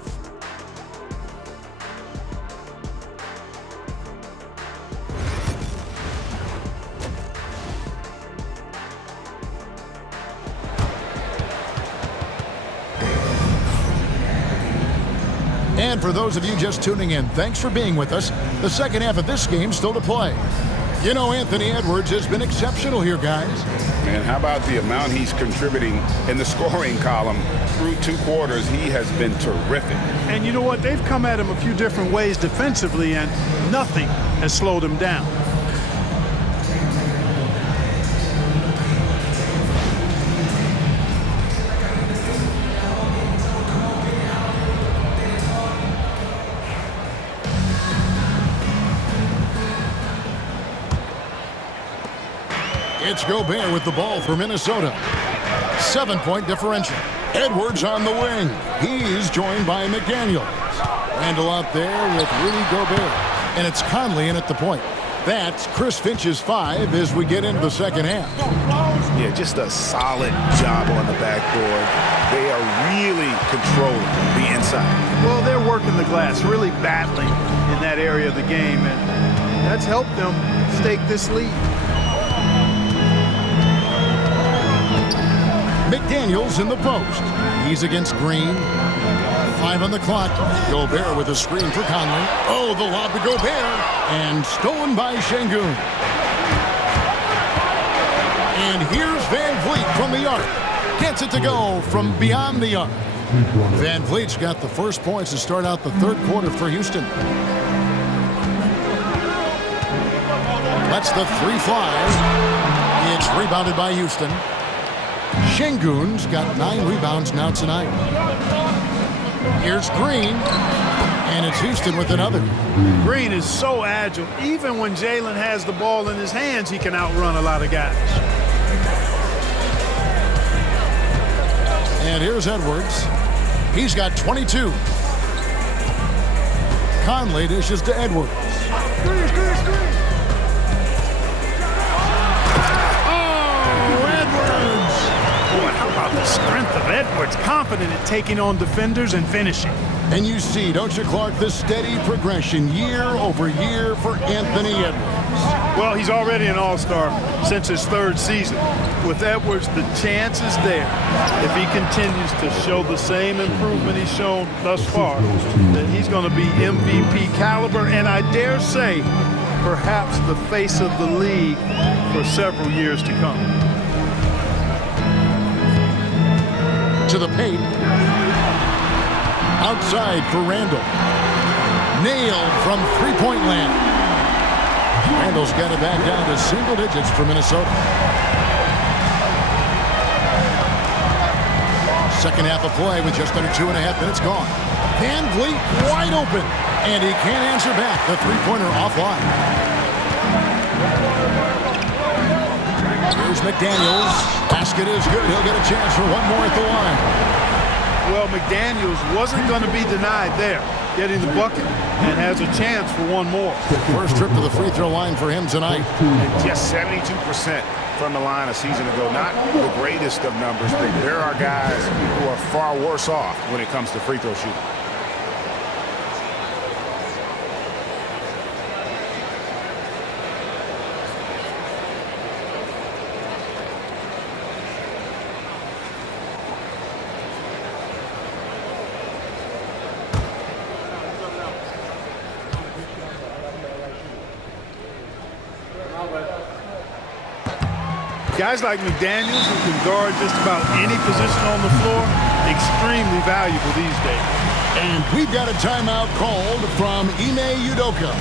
And for those of you just tuning in, thanks for being with us. The second half of this game still to play. You know, Anthony Edwards has been exceptional here, guys. Man, how about the amount he's contributing in the scoring column through 2 quarters? He has been terrific. And you know what? They've come at him a few different ways defensively, and nothing has slowed him down. It's Gobert with the ball for Minnesota. 7-point differential. Edwards on the wing. He's joined by McDaniels. Randall out there with Rudy Gobert. And it's Conley in at the point. That's Chris Finch's 5 as we get into the second half. Yeah, just a solid job on the backboard. They are really controlling the inside. Well, they're working the glass, really battling in that area of the game, and that's helped them stake this lead. McDaniels in the post. He's against Green. 5 on the clock. Gobert with a screen for Conley. Oh, the lob to Gobert. And stolen by Şengün. And here's Van Vliet from the arc. Gets it to go from beyond the arc. Van Vliet's got the first points to start out the third quarter for Houston. Lets the 3 fly. It's rebounded by Houston. Şengün's got 9 rebounds now tonight. Here's Green, and it's Houston with another. Green is so agile. Even when Jalen has the ball in his hands, he can outrun a lot of guys. And here's Edwards. He's got 22. Conley dishes to Edwards. The strength of Edwards, confident in taking on defenders and finishing. And you see, don't you, Clark, the steady progression year over year for Anthony Edwards. Well, he's already an all-star since his 3rd season. With Edwards, the chance is there. If he continues to show the same improvement he's shown thus far, then he's going to be MVP caliber, and I dare say, perhaps the face of the league for several years to come. To the paint. Outside for Randall. Nailed from three-point land. Randall's got it back down to single digits for Minnesota. Second half of play with just under 2.5 minutes gone. Van Vliet wide open. And he can't answer back. The three-pointer offline. Here's McDaniels. Basket is good. He'll get a chance for one more at the line. Well, McDaniels wasn't going to be denied there, getting the bucket, and has a chance for one more. First trip to the free throw line for him tonight. And just 72% from the line a season ago. Not the greatest of numbers, but there are guys who are far worse off when it comes to free throw shooting. Guys like McDaniels, who can guard just about any position on the floor, extremely valuable these days. And we've got a timeout called from Ime Udoka.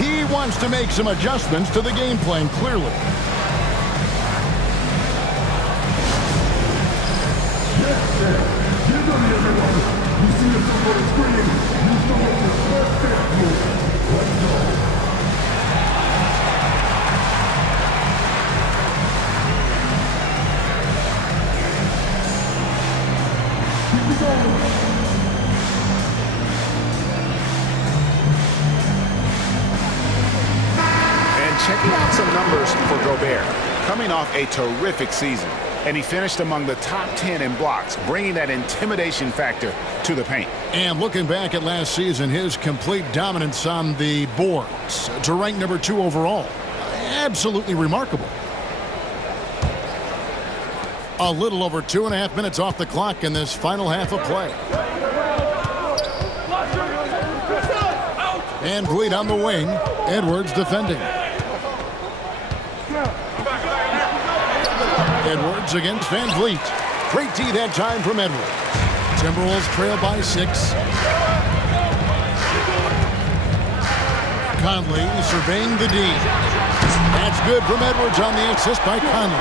He wants to make some adjustments to the game plan, clearly. You see this on the screen. You still get your first step move. Let's go. Checking out some numbers for Gobert. Coming off a terrific season, and he finished among the top 10 in blocks, bringing that intimidation factor to the paint. And looking back at last season, his complete dominance on the boards to rank number 2 overall. Absolutely remarkable. A little over 2.5 minutes off the clock in this final half of play. And Vliet on the wing. Edwards defending. Edwards against Van Vliet. Great D that time from Edwards. Timberwolves trail by 6. Conley surveying the D. That's good from Edwards on the assist by Conley.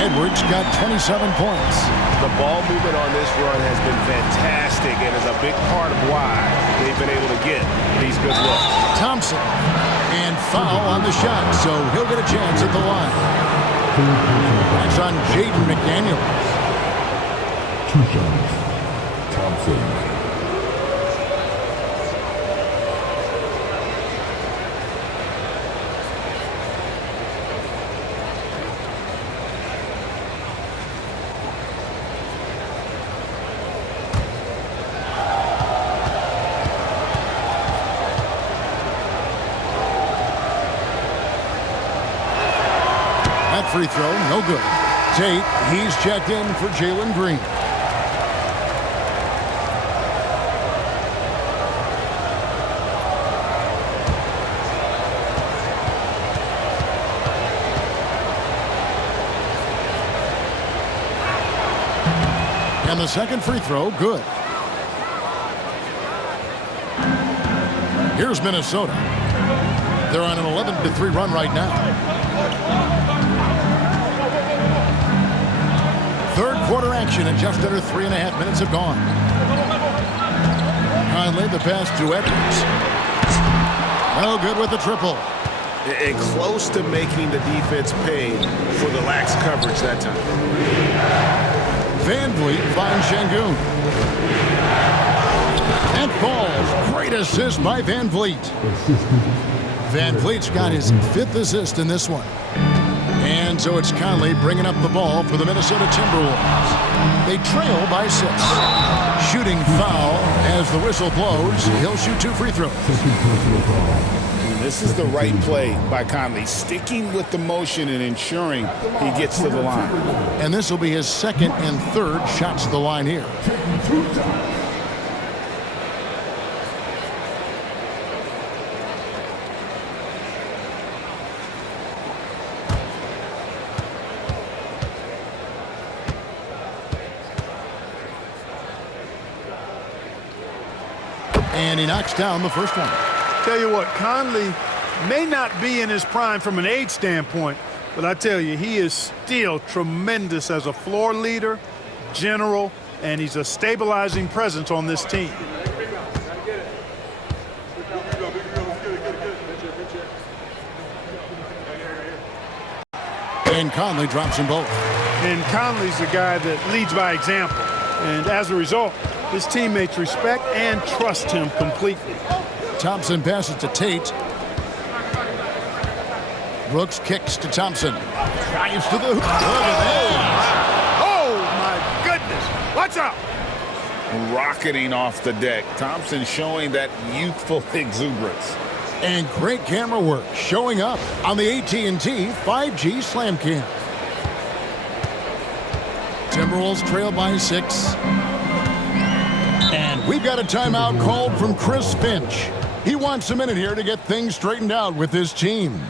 Edwards got 27 points. The ball movement on this run has been fantastic and is a big part of why they've been able to get these good looks. Thompson. And foul on the shot, so he'll get a chance at the line. That's on Jaden McDaniels. 2 shots. Thompson. Free throw, no good. Tate, he's checked in for Jalen Green. And the second free throw, good. Here's Minnesota. They're on an 11-3 run right now. Third quarter action, and just under 3.5 minutes have gone. Conley, the pass to Edwards. No good with the triple. And close to making the defense pay for the lax coverage that time. Van Vliet finds Şengün. And falls. Great assist by Van Vliet. Van Vliet's got his 5th assist in this one. And so it's Conley bringing up the ball for the Minnesota Timberwolves. They trail by 6. Shooting foul as the whistle blows. He'll shoot 2 free throws. This is the right play by Conley, sticking with the motion and ensuring he gets to the line. And this will be his 2nd and 3rd shots to the line here. And he knocks down the first one. Tell you what, Conley may not be in his prime from an age standpoint, but I tell you, he is still tremendous as a floor leader, general, and he's a stabilizing presence on this team. And Conley drops them both. And Conley's the guy that leads by example. And as a result, his teammates respect and trust him completely. Thompson passes to Tate. Brooks kicks to Thompson. Drives to the hoop. Oh, my goodness. Watch out. Rocketing off the deck. Thompson showing that youthful exuberance. And great camera work showing up on the AT&T 5G Slam Cam. Timberwolves trail by 6. And we've got a timeout called from Chris Finch. He wants a minute here to get things straightened out with his team.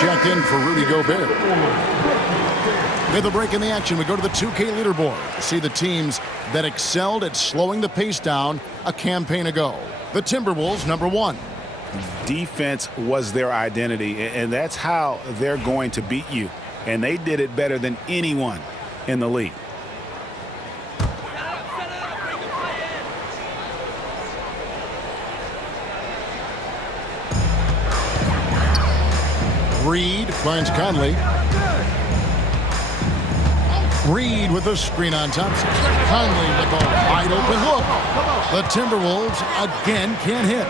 Checked in for Rudy Gobert. With a break in the action, we go to the 2K leaderboard to see the teams that excelled at slowing the pace down a campaign ago. The Timberwolves, number 1. Defense was their identity, and that's how they're going to beat you. and they did it better than anyone in the league. Reed finds Conley. Reed with a screen on Thompson. Conley with a wide open look. The Timberwolves again can't hit.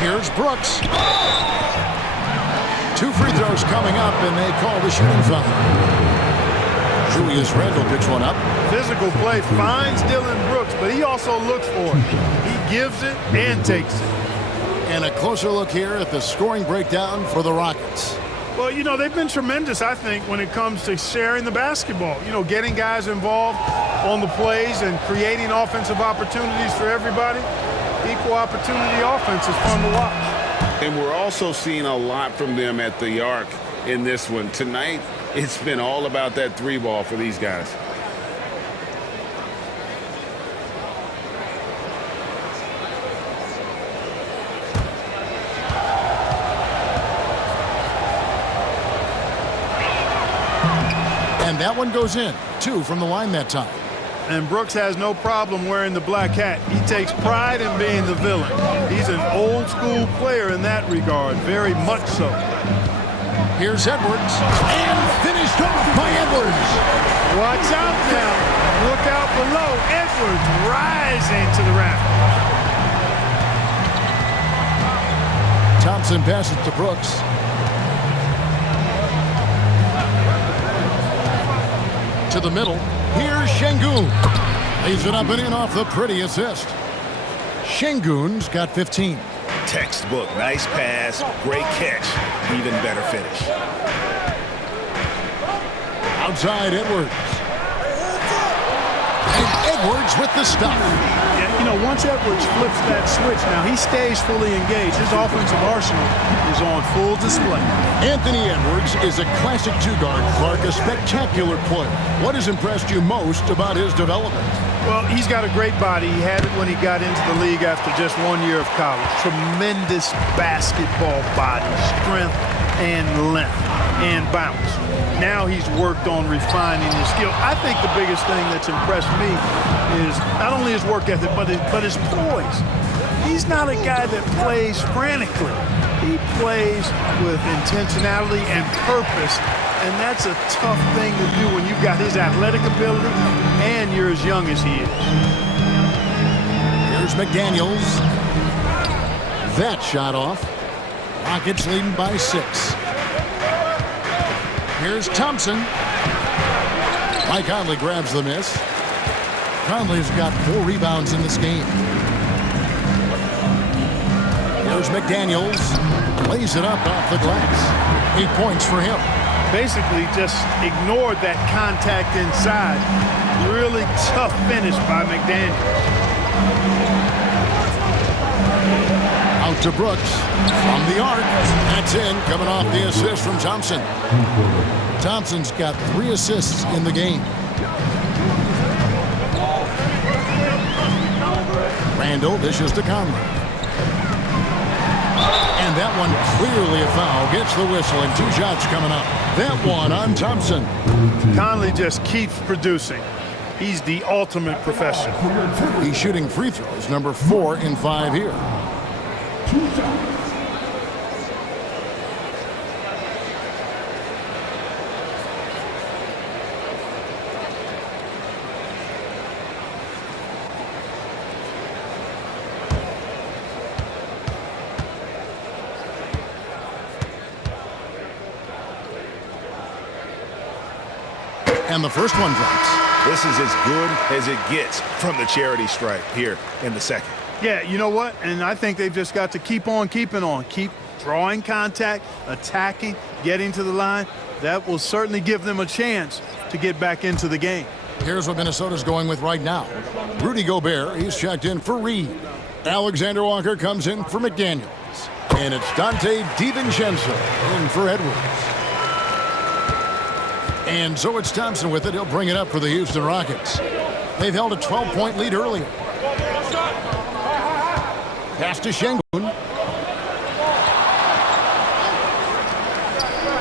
Here's Brooks. 2 free throws coming up, and they call the shooting foul. Julius Randle picks one up. Physical play finds Dillon Brooks, but he also looks for it. He gives it and takes it. And a closer look here at the scoring breakdown for the Rockets. Well, you know, they've been tremendous, I think, when it comes to sharing the basketball. You know, getting guys involved on the plays and creating offensive opportunities for everybody. Equal opportunity offense is fun to watch. And we're also seeing a lot from them at the arc in this one. Tonight, it's been all about that 3-ball for these guys. And that one goes in. 2 from the line that time. And Brooks has no problem wearing the black hat. He takes pride in being the villain. He's an old school player in that regard, very much so. Here's Edwards, and finished off by Edwards. Watch out now. Look out below. Edwards rising to the rafters. Thompson passes to Brooks. To the middle. Here's Şengün. Leaves it up and in off the pretty assist. Şengün's got 15. Textbook, nice pass, great catch, even better finish. Outside Edwards. And Edwards with the stop. Yeah, you know, once Edwards flips that switch now, he stays fully engaged. His offensive arsenal is on full display. Anthony Edwards is a classic 2-guard, Clark, a spectacular player. What has impressed you most about his development? Well, he's got a great body. He had it when he got into the league after just 1 year of college. Tremendous basketball body, strength and length and bounce. Now he's worked on refining his skill. I think the biggest thing that's impressed me is not only his work ethic, but his poise. He's not a guy that plays frantically. He plays with intentionality and purpose, and that's a tough thing to do when you've got his athletic ability and you're as young as he is. Here's McDaniels. That shot off. Rockets leading by 6. Here's Thompson. Mike Conley grabs the miss. Conley's got 4 rebounds in this game. Here's McDaniels. Lays it up off the glass. 8 points for him. Basically just ignored that contact inside. Really tough finish by McDaniels. Out to Brooks. From the arc. That's in. Coming off the assist from Thompson. Thompson's got 3 assists in the game. Randle dishes to Conley. And that one clearly a foul. Gets the whistle and 2 shots coming up. That one on Thompson. Conley just keeps producing. He's the ultimate professional. He's shooting free throws, number 4 in 5 here. And the first one drops. This is as good as it gets from the charity stripe here in the second. Yeah, you know what? And I think they've just got to keep on keeping on. Keep drawing contact, attacking, getting to the line. That will certainly give them a chance to get back into the game. Here's what Minnesota's going with right now. Rudy Gobert, he's checked in for Reed. Alexander Walker comes in for McDaniels. And it's Dante DiVincenzo in for Edwards. And so it's Thompson with it. He'll bring it up for the Houston Rockets. They've held a 12-point lead earlier. Pass to Şengün.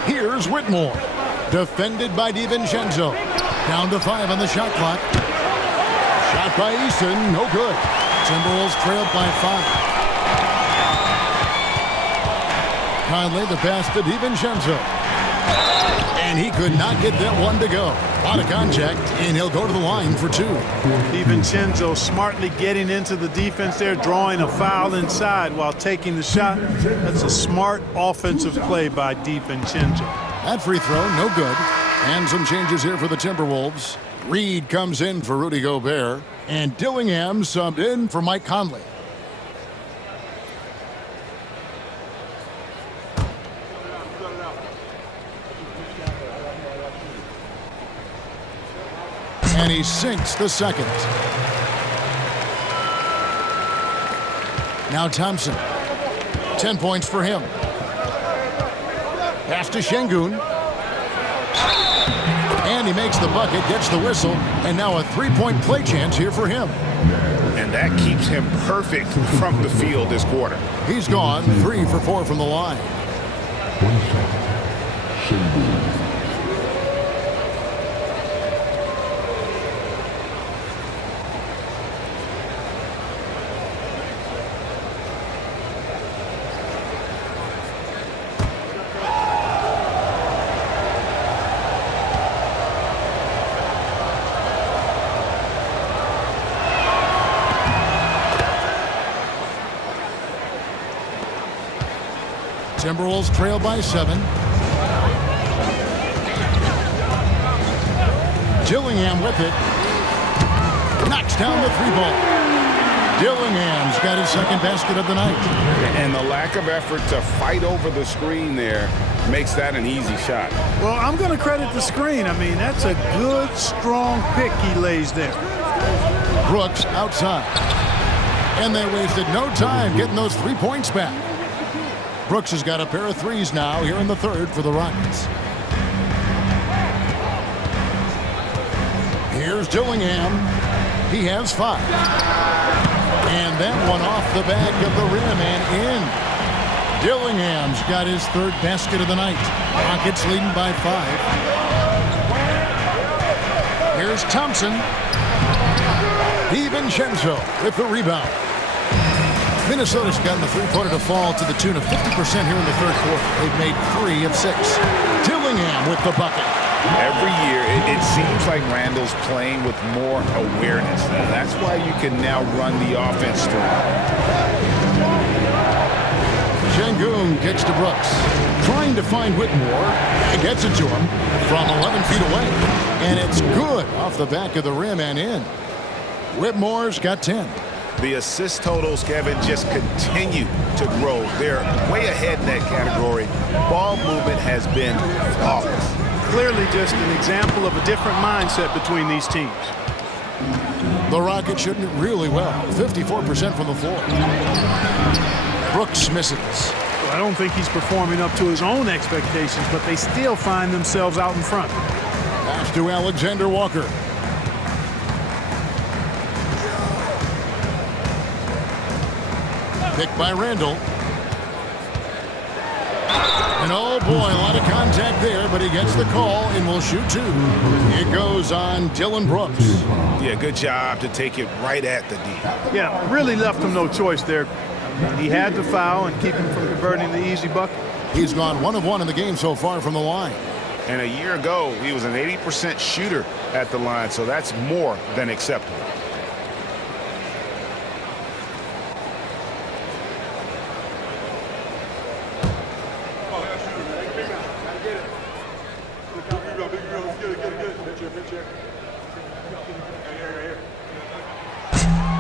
Here's Whitmore. Defended by DiVincenzo. Down to 5 on the shot clock. Shot by Eason, no good. Timberwolves trailed by 5. Conley, the pass to DiVincenzo. And he could not get that one to go. A lot of contact, and he'll go to the line for 2. DiVincenzo smartly getting into the defense there, drawing a foul inside while taking the shot. That's a smart offensive play by DiVincenzo. That free throw, no good. And some changes here for the Timberwolves. Reed comes in for Rudy Gobert, and Dillingham subbed in for Mike Conley. And he sinks the second. Now Thompson. 10 points for him. Pass to Şengün. And he makes the bucket, gets the whistle, and now a 3-point play chance here for him. And that keeps him perfect from the field this quarter. He's gone 3 for 4 from the line. One shot. Şengün. Timberwolves trail by 7. Dillingham with it. Knocks down the 3-ball. Dillingham's got his second basket of the night. And the lack of effort to fight over the screen there makes that an easy shot. Well, I'm going to credit the screen. I mean, that's a good, strong pick he lays there. Brooks outside. And they wasted no time getting those 3 points back. Brooks has got a pair of threes now here in the third for the Rockets. Here's Dillingham. He has 5. And that one off the back of the rim and in. Dillingham's got his third basket of the night. Rockets leading by 5. Here's Thompson. DiVincenzo with the rebound. Minnesota's gotten the three-pointer to fall to the tune of 50% here in the third quarter. They've made 3 of 6. Dillingham with the bucket. Every year, it seems like Randall's playing with more awareness. Now, that's why you can now run the offense through. Şengün kicks to Brooks. Trying to find Whitmore. He gets it to him from 11 feet away. And it's good off the back of the rim and in. Whitmore's got 10. The assist totals, Kevin, just continue to grow. They're way ahead in that category. Ball movement has been flawless. Clearly just an example of a different mindset between these teams. The Rockets shooting it really well. 54% from the floor. Brooks misses. Well, I don't think he's performing up to his own expectations, but they still find themselves out in front. Pass to Alexander Walker. Picked by Randall. And oh boy, a lot of contact there, but he gets the call and will shoot 2. It goes on Dillon Brooks. Yeah, good job to take it right at the D. Yeah, really left him no choice there. He had to foul and keep him from converting the easy bucket. He's gone 1 of 1 in the game so far from the line. And a year ago, he was an 80% shooter at the line, so that's more than acceptable.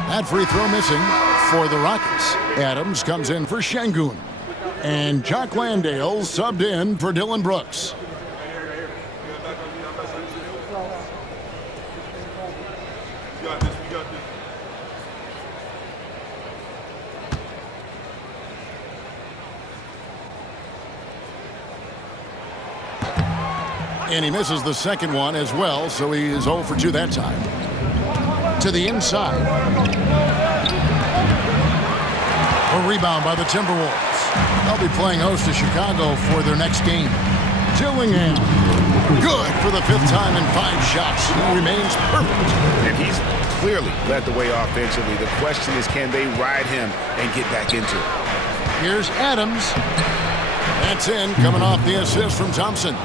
That free throw missing for the Rockets. Adams comes in for Şengün. And Jock Landale subbed in for Dillon Brooks. And he misses the second one as well, so he is 0 for 2 that time. To the inside. A rebound by the Timberwolves. They'll be playing host to Chicago for their next game. Dillingham. Good for the 5th time in 5 shots. He remains perfect. And he's clearly led the way offensively. The question is, can they ride him and get back into it? Here's Adams. That's in, coming off the assist from Thompson.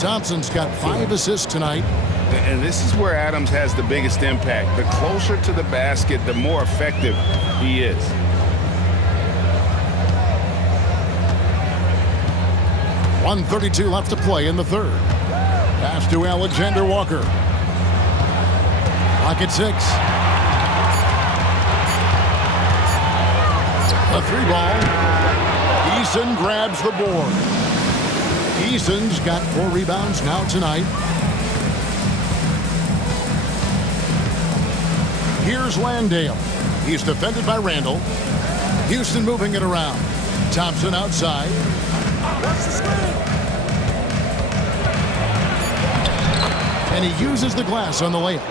Thompson's got 5 assists tonight. And this is where Adams has the biggest impact. The closer to the basket, the more effective he is. .132 left to play in the 3rd. Pass to Alexander Walker. Clock at 6. A 3-ball. Eason grabs the board. Eason's got 4 rebounds now tonight. Here's Landale. He's defended by Randall. Houston moving it around. Thompson outside. And he uses the glass on the layup.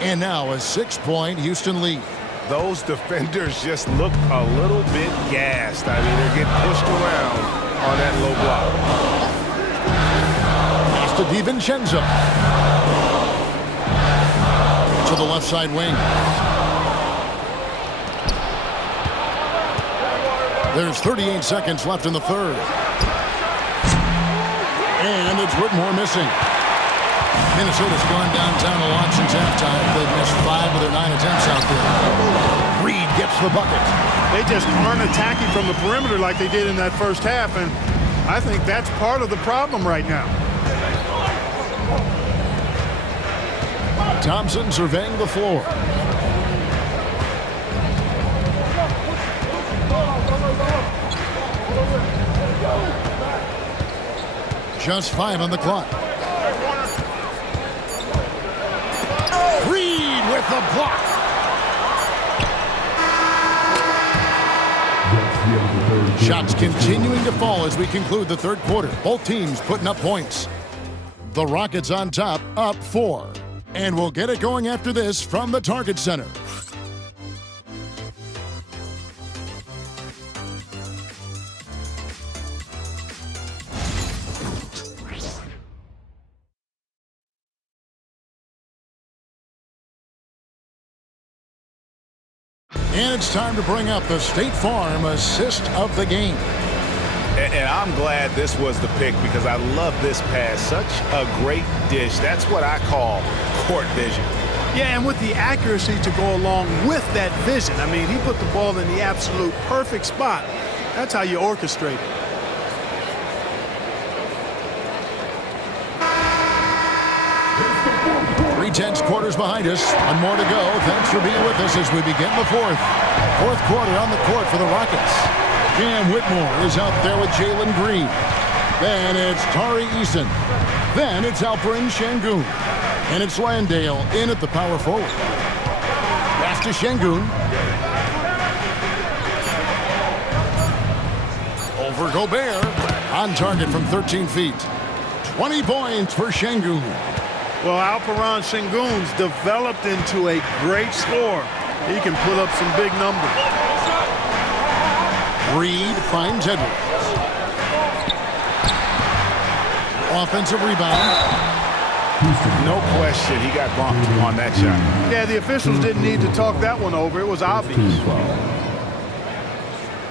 And now a 6-point Houston lead. Those defenders just look a little bit gassed. I mean, they're getting pushed around on that low block. Pass to DiVincenzo. To the left side wing. There's 38 seconds left in the 3rd. And it's Whitmore missing. Minnesota's gone downtown a lot since halftime. They've missed 5 of their 9 attempts out there. Reed gets the bucket. They just aren't attacking from the perimeter like they did in that first half, and I think that's part of the problem right now. Thompson surveying the floor. Just 5 on the clock. Reed with the block. Shots continuing to fall as we conclude the 3rd quarter. Both teams putting up points. The Rockets on top, up 4. And we'll get it going after this from the Target Center. And it's time to bring up the State Farm assist of the game. And I'm glad this was the pick because I love this pass. Such a great dish. That's what I call court vision. Yeah, and with the accuracy to go along with that vision. I mean, he put the ball in the absolute perfect spot. That's how you orchestrate it. Tense quarters behind us. 1 more to go. Thanks for being with us as we begin the 4th. 4th quarter on the court for the Rockets. Cam Whitmore is out there with Jalen Green. Then it's Tari Eason. Then it's Alperen Sengun. And it's Landale in at the power forward. Pass to Sengun. Over Gobert. On target from 13 feet. 20 points for Sengun. Well, Alperen Sengun's developed into a great scorer. He can put up some big numbers. Reed finds Edwards. Offensive rebound. No question, he got bumped on that shot. Yeah, the officials didn't need to talk that one over. It was obvious.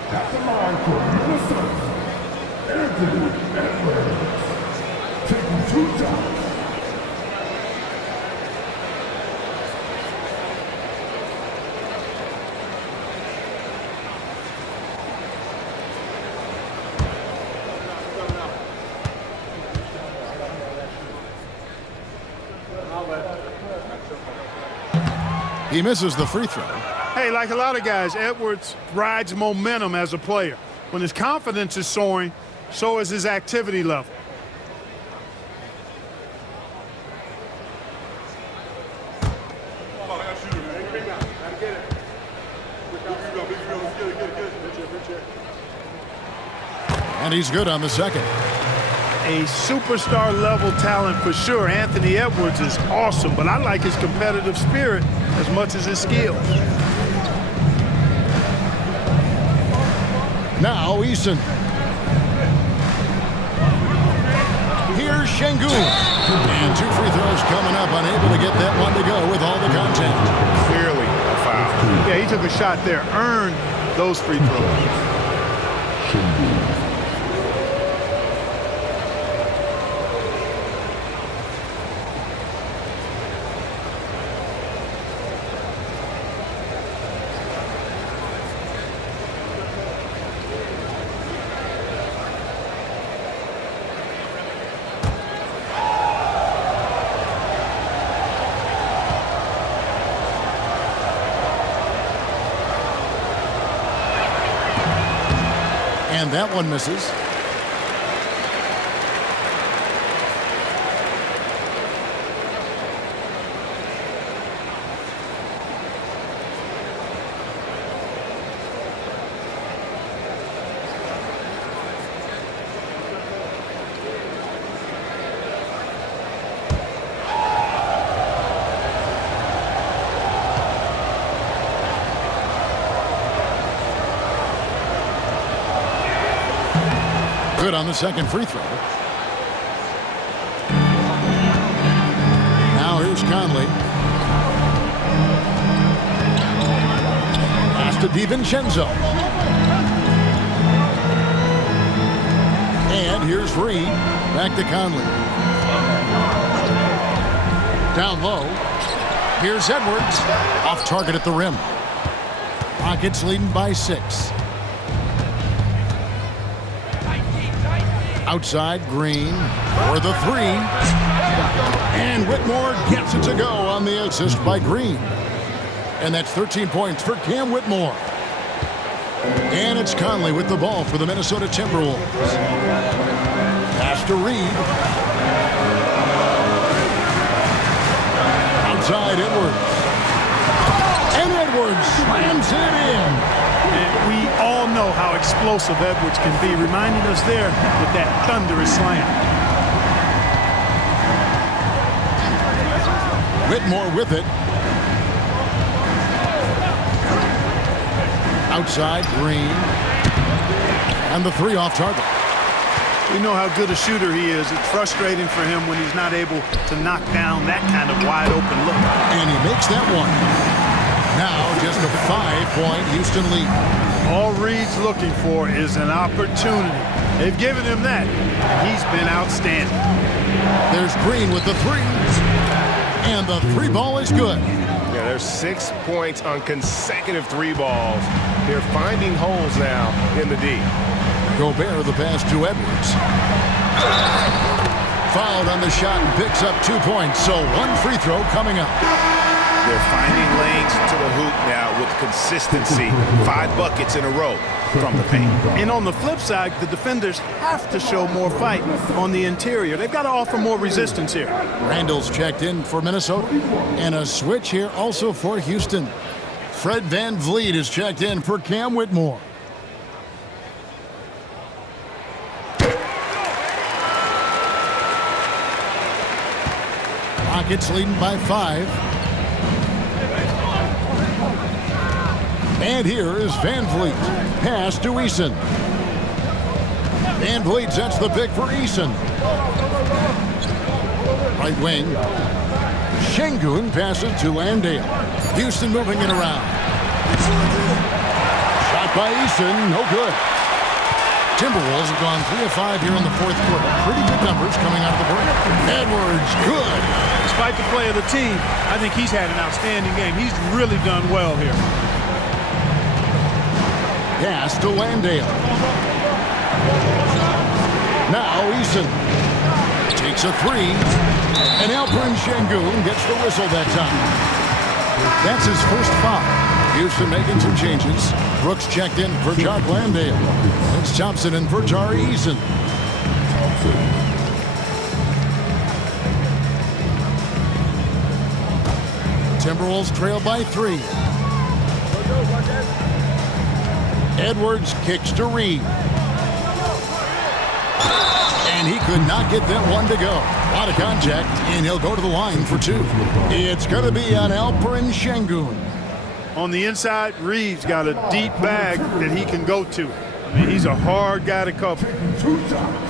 At the line for Minnesota, Anthony Edwards, taking 2 shots. He misses the free throw. Hey, like a lot of guys, Edwards rides momentum as a player. When his confidence is soaring, so is his activity level. And he's good on the second. A superstar level talent for sure. Anthony Edwards is awesome, but I like his competitive spirit as much as his skill. Now Eason. Here's Şengün. And 2 free throws coming up, unable to get that one to go with all the contact. Clearly a foul. Yeah, he took a shot there, earned those free throws. And that one misses. Good on the second free throw. Now here's Conley. Pass to DiVincenzo. And here's Reed. Back to Conley. Down low. Here's Edwards. Off target at the rim. Rockets leading by 6. Outside, Green for the 3. And Whitmore gets it to go on the assist by Green. And that's 13 points for Cam Whitmore. And it's Conley with the ball for the Minnesota Timberwolves. Pass to Reed. Outside, Edwards. And Edwards slams it in. And we all know how explosive Edwards can be, reminding us there with that thunderous slam. Whitmore with it. Outside, Green. And the 3 off target. We know how good a shooter he is. It's frustrating for him when he's not able to knock down that kind of wide open look. And he makes that one. Now just a 5-point Houston lead. All Reed's looking for is an opportunity. They've given him that. He's been outstanding. There's Green with the 3. And the 3 ball is good. Yeah, there's 6 points on consecutive 3 balls. They're finding holes now in the D. Gobert the pass to Edwards. Fouled on the shot and picks up 2 points. So 1 free throw coming up. They're finding lanes to the hoop now with consistency. 5 buckets in a row from the paint. And on the flip side, the defenders have to show more fight on the interior. They've got to offer more resistance here. Randall's checked in for Minnesota. And a switch here also for Houston. Fred VanVleet is checked in for Cam Whitmore. Rockets leading by 5. And here is VanVleet. Pass to Eason. VanVleet sets the pick for Eason. Right wing. Şengün passes to Landale. Houston moving it around. Shot by Eason, no good. Timberwolves have gone 3 of 5 here in the 4th quarter. Pretty good numbers coming out of the break. Edwards, good. Despite the play of the team, I think he's had an outstanding game. He's really done well here. Pass to Landale. Now Eason takes a 3. And Alperen Şengün gets the whistle that time. That's his first foul. Houston making some changes. Brooks checked in for Jock Landale. It's Thompson in for Tari Eason. Timberwolves trail by 3. Edwards kicks to Reed. And he could not get that one to go. A lot of contact, and he'll go to the line for 2. It's going to be on Alperen Şengün. On the inside, Reed's got a deep bag that he can go to. I mean, he's a hard guy to cover. 2 shots.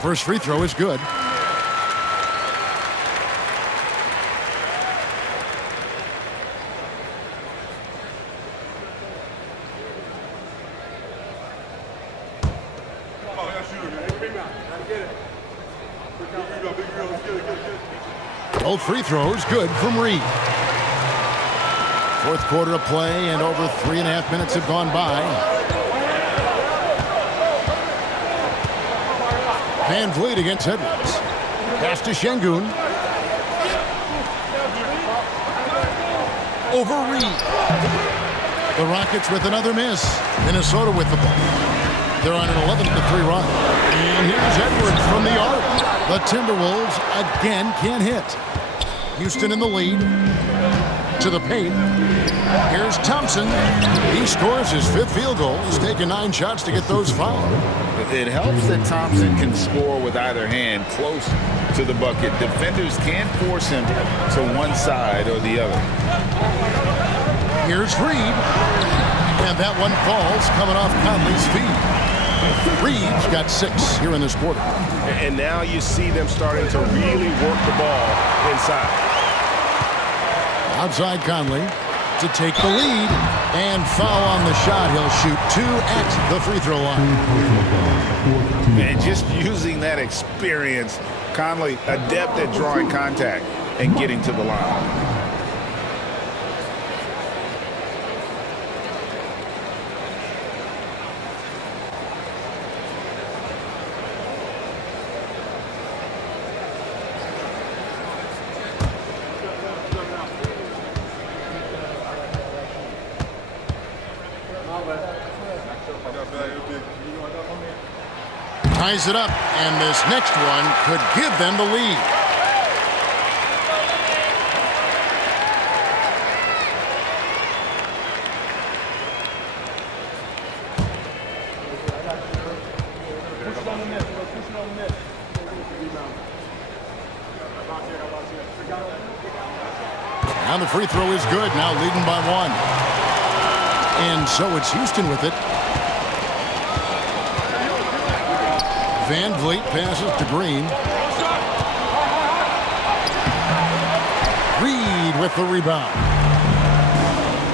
First free throw is good. Both free throws good from Reed. Fourth quarter of play, and over 3.5 minutes have gone by. Van Vliet against Edwards. Pass to Şengün. Over Reed. The Rockets with another miss. Minnesota with the ball. They're on an 11-3 run. And here's Edwards from the arc. The Timberwolves again can't hit. Houston in the lead. To the paint. Here's Thompson. He scores his 5th field goal. He's taken 9 shots to get those fouled. It helps that Thompson can score with either hand close to the bucket. Defenders can't force him to one side or the other. Here's Reed. And that one falls coming off Conley's feet. Reed's got 6 here in this quarter. And now you see them starting to really work the ball inside. Outside Conley to take the lead and foul on the shot. He'll shoot 2 at the free throw line. And just using that experience, Conley adept at drawing contact and getting to the line. Ties it up, and this next one could give them the lead. Now the free throw is good, now leading by 1. And so it's Houston with it. Van Vliet passes to Green. Reed with the rebound.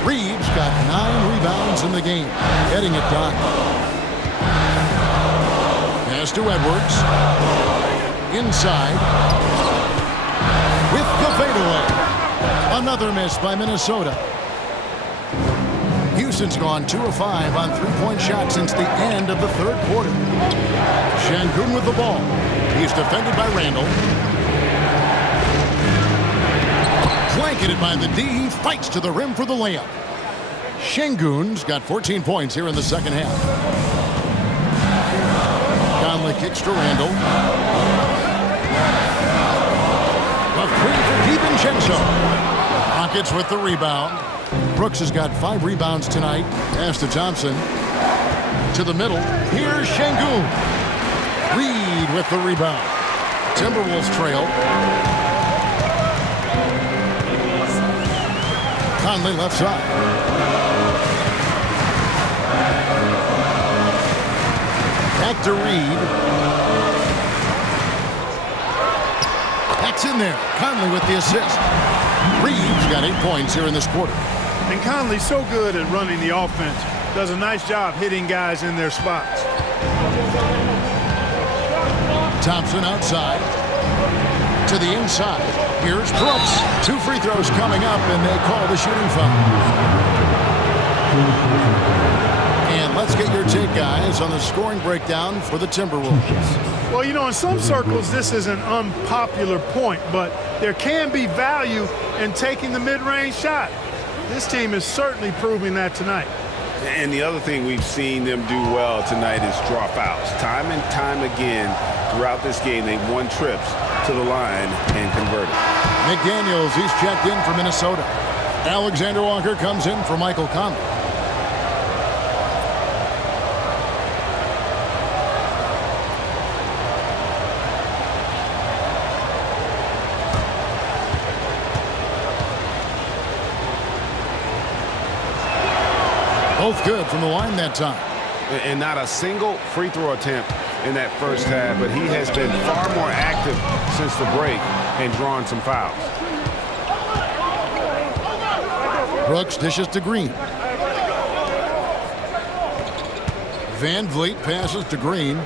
Reed's got 9 rebounds in the game. Getting it done. Pass to Edwards. Inside. With the fadeaway. Another miss by Minnesota. Houston's gone 2 of 5 on 3-point shots since the end of the 3rd quarter. Şengün with the ball. He's defended by Randall. Blanketed by the D. He fights to the rim for the layup. Şengün's got 14 points here in the second half. Conley kicks to Randall. A 3 for DiVincenzo. Rockets with the rebound. Brooks has got 5 rebounds tonight. Pass to Thompson. To the middle. Here's Şengün. Reed with the rebound. Timberwolves trail. Conley left side. Back to Reed. That's in there. Conley with the assist. Reed's got 8 points here in this quarter. And Conley's so good at running the offense. Does a nice job hitting guys in their spots. Thompson outside. To the inside. Here's Brooks. 2 free throws coming up, and they call the shooting foul. And let's get your take, guys, on the scoring breakdown for the Timberwolves. Well, you know, in some circles, this is an unpopular point, but there can be value in taking the mid-range shot. This team is certainly proving that tonight. And the other thing we've seen them do well tonight is draw fouls. Time and time again throughout this game, they've won trips to the line and converted. McDaniels, he's checked in for Minnesota. Alexander Walker comes in for Michael Conley. Both good from the line that time. And not a single free throw attempt in that first half, but he has been far more active since the break and drawn some fouls. Brooks dishes to Green. Van Vliet passes to Green.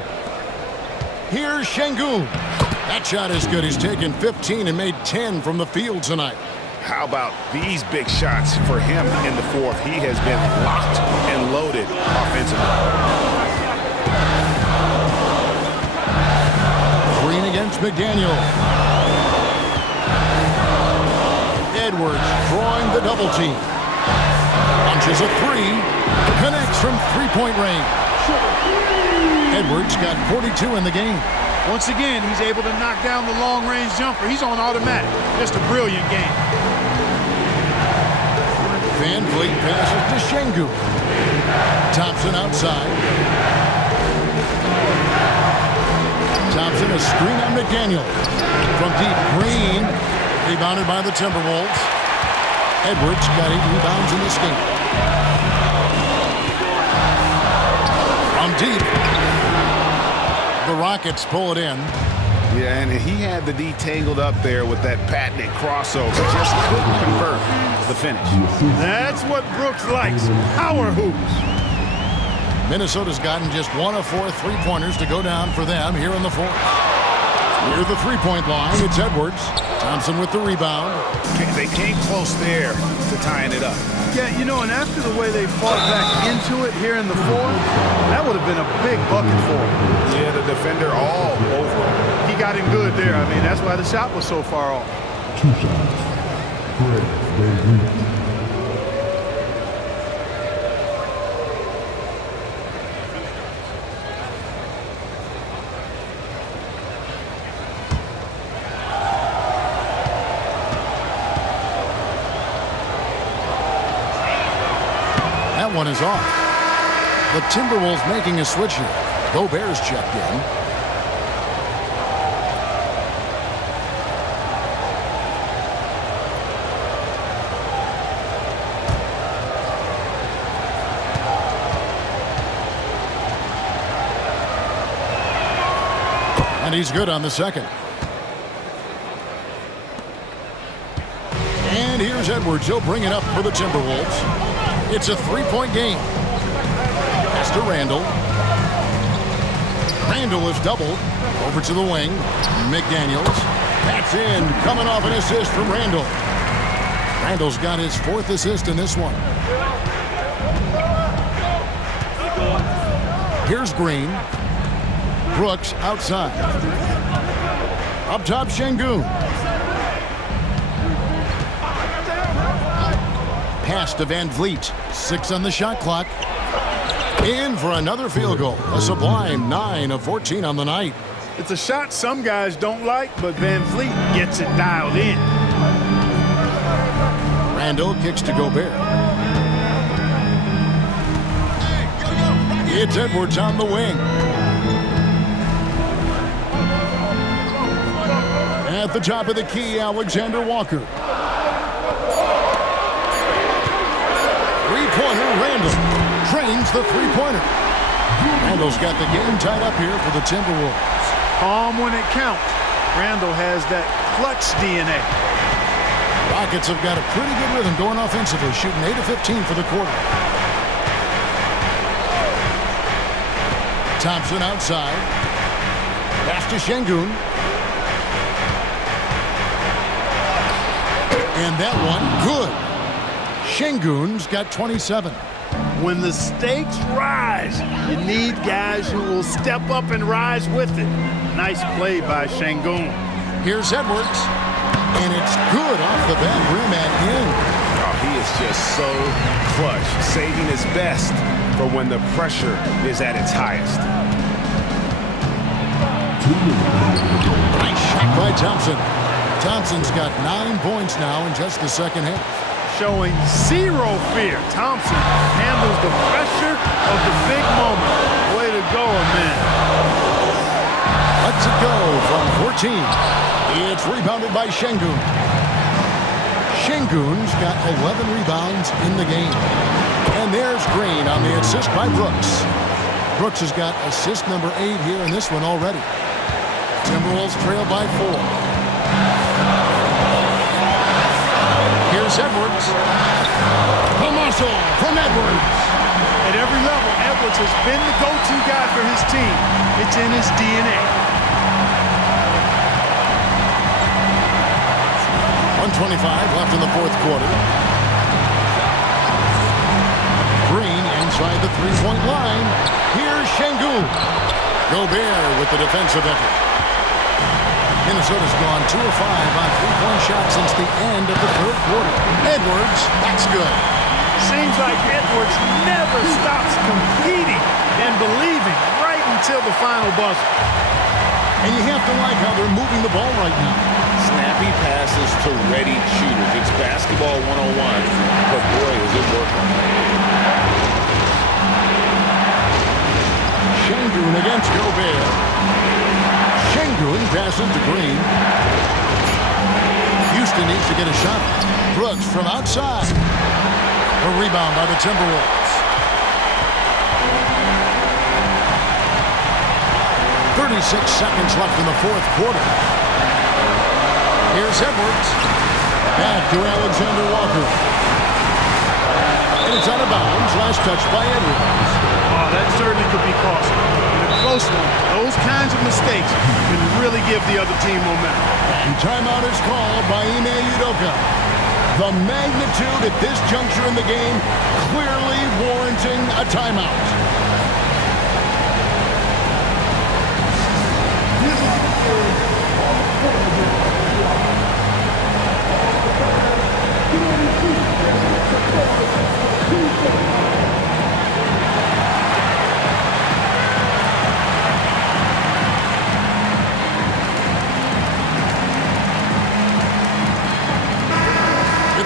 Here's Şengün. That shot is good. He's taken 15 and made 10 from the field tonight. How about these big shots for him in the fourth? He has been locked and loaded offensively. Green against McDaniel. Edwards drawing the double team. Launches a three. Connects from three-point range. Edwards got 42 in the game. Once again, he's able to knock down the long-range jumper. He's on automatic. Just a brilliant game. Van Vliet passes to Şengün. Thompson outside. Thompson a screen on McDaniel. From deep, Green. Rebounded by the Timberwolves. Edwards got 8 rebounds in this game. From deep. The Rockets pull it in. Yeah, and he had the D tangled up there with that patented crossover. Just couldn't convert the finish. That's what Brooks likes. Power hoops. Minnesota's gotten just 1 of 4 three-pointers to go down for them here in the fourth. Near the three-point line, it's Edwards. Thompson with the rebound. They came close there to tying it up. Yeah, you know, and after the way they fought back into it here in the fourth, that would have been a big bucket for him. Yeah, the defender all over him. He got him good there. I mean, that's why the shot was so far off. 2 shots. Fred VanVleet. That one is off. The Timberwolves making a switch here. Gobert's checked in. And he's good on the second. And here's Edwards. He'll bring it up for the Timberwolves. It's a three-point game. Pass to Randall. Randall is doubled. Over to the wing. McDaniels. That's in. Coming off an assist from Randall. Randall's got his 4th assist in this one. Here's Green. Brooks outside. Up top, Şengün. Pass to Van Vliet. 6 on the shot clock. In for another field goal. A sublime 9 of 14 on the night. It's a shot some guys don't like, but Van Vliet gets it dialed in. Randall kicks to Gobert. It's Edwards on the wing. At the top of the key, Alexander Walker. Three-pointer, Randall trains the three-pointer. Randall's got the game tied up here for the Timberwolves. Calm when it counts. Randall has that clutch DNA. Rockets have got a pretty good rhythm going offensively, shooting 8 of 15 for the quarter. Thompson outside. Pass to Şengün. And that one, good. Şengün's got 27. When the stakes rise, you need guys who will step up and rise with it. Nice play by Şengün. Here's Edwards. And it's good off the back rim and in. Oh, he is just so clutch, saving his best for when the pressure is at its highest. Nice shot by Thompson. Thompson's got 9 points now in just the second half. showing zero fear. Thompson handles the pressure of the big moment. Way to go, man. Lets it go from 14. It's rebounded by Şengün. Şengün's got 11 rebounds in the game. And there's Green on the assist by Brooks. Brooks has got assist number 8 here in this one already. Timberwolves trail by 4. Here's Edwards. The muscle from Edwards. At every level, Edwards has been the go-to guy for his team. It's in his DNA. 1:25 left in the fourth quarter. Green inside the three-point line. Here's Şengün. Gobert with the defensive effort. Minnesota's gone 2 of 5 on three-point shots since the end of the third quarter. Edwards, that's good. Seems like Edwards never stops competing and believing right until the final buzzer. And you have to like how they're moving the ball right now. Snappy passes to ready shooters. It's basketball 101, but boy, is it working. Şengün against Gobert. Şengün passes to Green. Houston needs to get a shot. Brooks from outside. A rebound by the Timberwolves. 36 seconds left in the fourth quarter. Here's Edwards. Back to Alexander Walker. And it's out of bounds. Last touch by Edwards. Oh, that certainly could be costly. In a close one, those kinds of mistakes can really give the other team momentum. And timeout is called by Ime Udoka. The magnitude at this juncture in the game clearly warranting a timeout.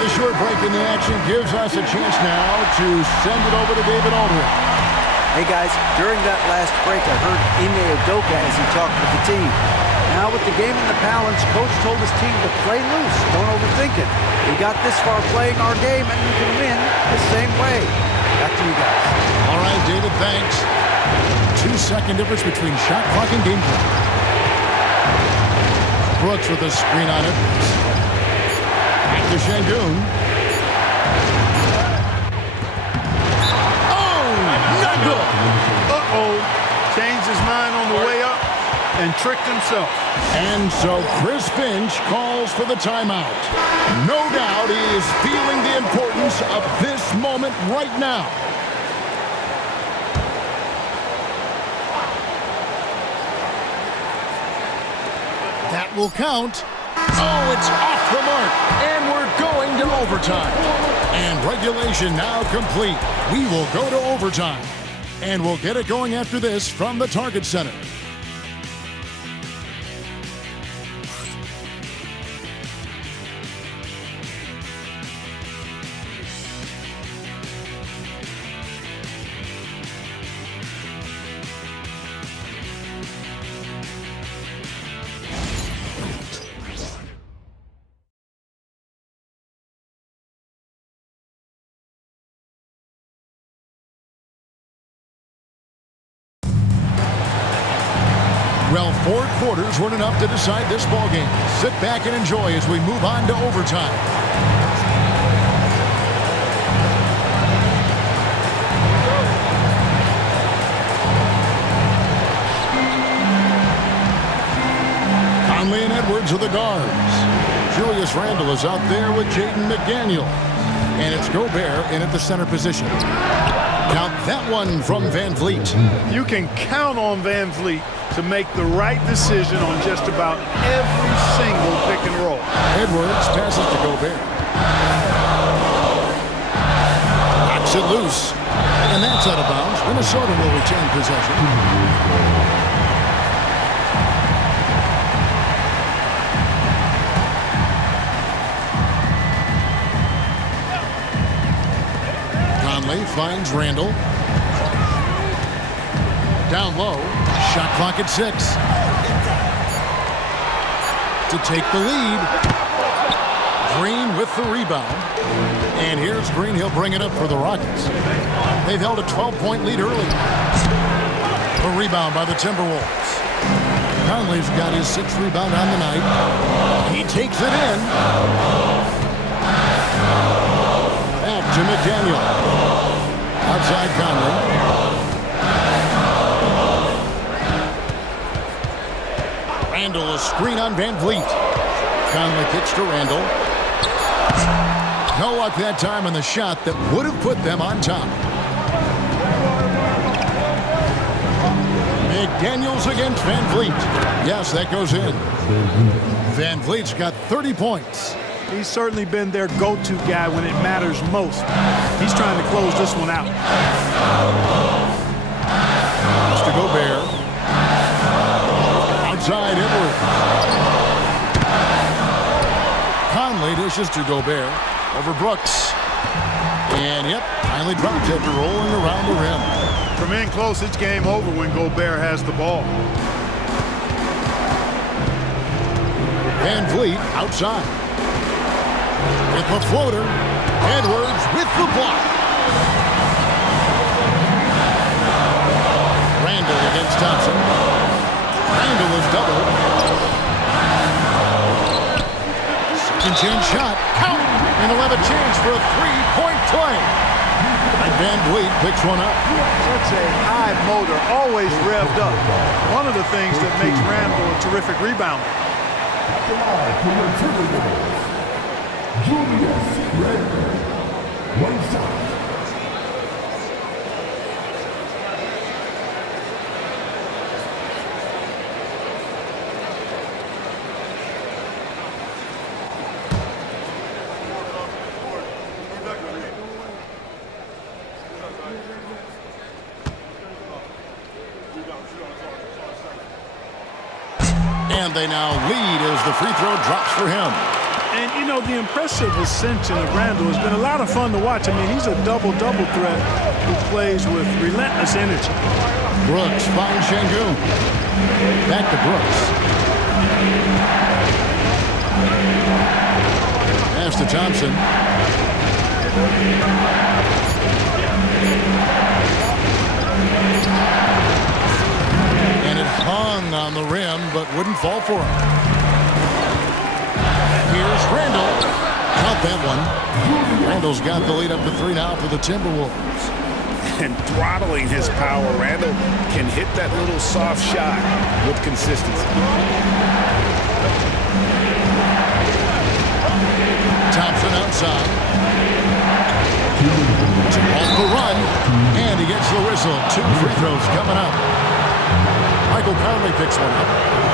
The short break in the action gives us a chance now to send it over to David Aldridge. Hey guys, during that last break, I heard Ime Udoka as he talked with the team. Now with the game in the balance, coach told his team to play loose. Don't overthink it. We got this far playing our game, and we can win the same way. Back to you guys. All right, David, thanks. 2-second difference between shot clock and game clock. Brooks with a screen on it. Back to Şengün. Oh, no good. Uh-oh. Changed his mind on the way up and tricked himself. And so Chris Finch calls for the timeout. No doubt he is feeling the importance of this moment right now. That will count. Oh, it's off the mark. And we're going to overtime. And regulation now complete. We will go to overtime. And we'll get it going after this from the Target Center. Well, 4 quarters weren't enough to decide this ballgame. Sit back and enjoy as we move on to overtime. Conley and Edwards are the guards. Julius Randle is out there with Jaden McDaniel. And it's Gobert in at the center position. Count that one from Van Vliet. You can count on Van Vliet to make the right decision on just about every single pick and roll. Edwards passes to Gobert. Knocks it loose. And that's out of bounds. Minnesota will retain possession. finds Randall. Down low. Shot clock at 6. To take the lead. Green with the rebound. And here's Green. He'll bring it up for the Rockets. They've held a 12-point lead early. A rebound by the Timberwolves. Conley's got his 6th rebound on the night. He takes it in. Back to McDaniel. Outside Conley. Randall, a screen on Van Vliet. Conley kicks to Randall. No luck that time on the shot that would have put them on top. McDaniels against Van Vliet. Yes, that goes in. Van Vliet's got 30 points. He's certainly been their go-to guy when it matters most. He's trying to close this one out. To Gobert. Outside Edwards. Conley dishes to Gobert. Over Brooks. And yep, finally dropped after rolling around the rim. From in close, it's game over when Gobert has the ball. Van Vliet outside. With the floater. Edwards with the block. Randall against Thompson. Randall is doubled. Second chance shot. Count. And he'll have a chance for a 3-point play. And Van Vliet picks one up. Such a high motor, always revved up. One of the things that makes Randall a terrific rebounder. For your Timberwolves, Julius Randle, one shot. And they now lead as the free throw drops for him. And, you know, the impressive ascension of Randall has been a lot of fun to watch. I mean, he's a double-double threat who plays with relentless energy. Brooks finds Şengün. Back to Brooks. Pass to Thompson. And it hung on the rim, but wouldn't fall for him. Here's Randall. Count that one. Randall's got the lead up to 3 now for the Timberwolves. And throttling his power, Randall can hit that little soft shot with consistency. Thompson outside. Off the run. And he gets the whistle. 2 free throws coming up. Michael Conley picks one up.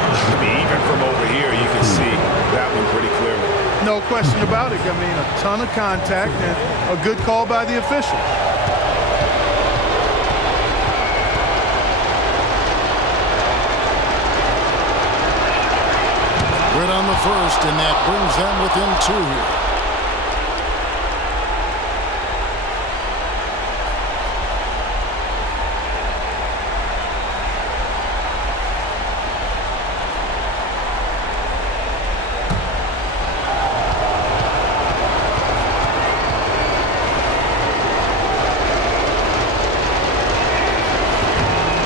I mean, even from over here, you can see that one pretty clearly. No question about it. I mean, a ton of contact and a good call by the officials. Good on the first, and that brings them within 2 here.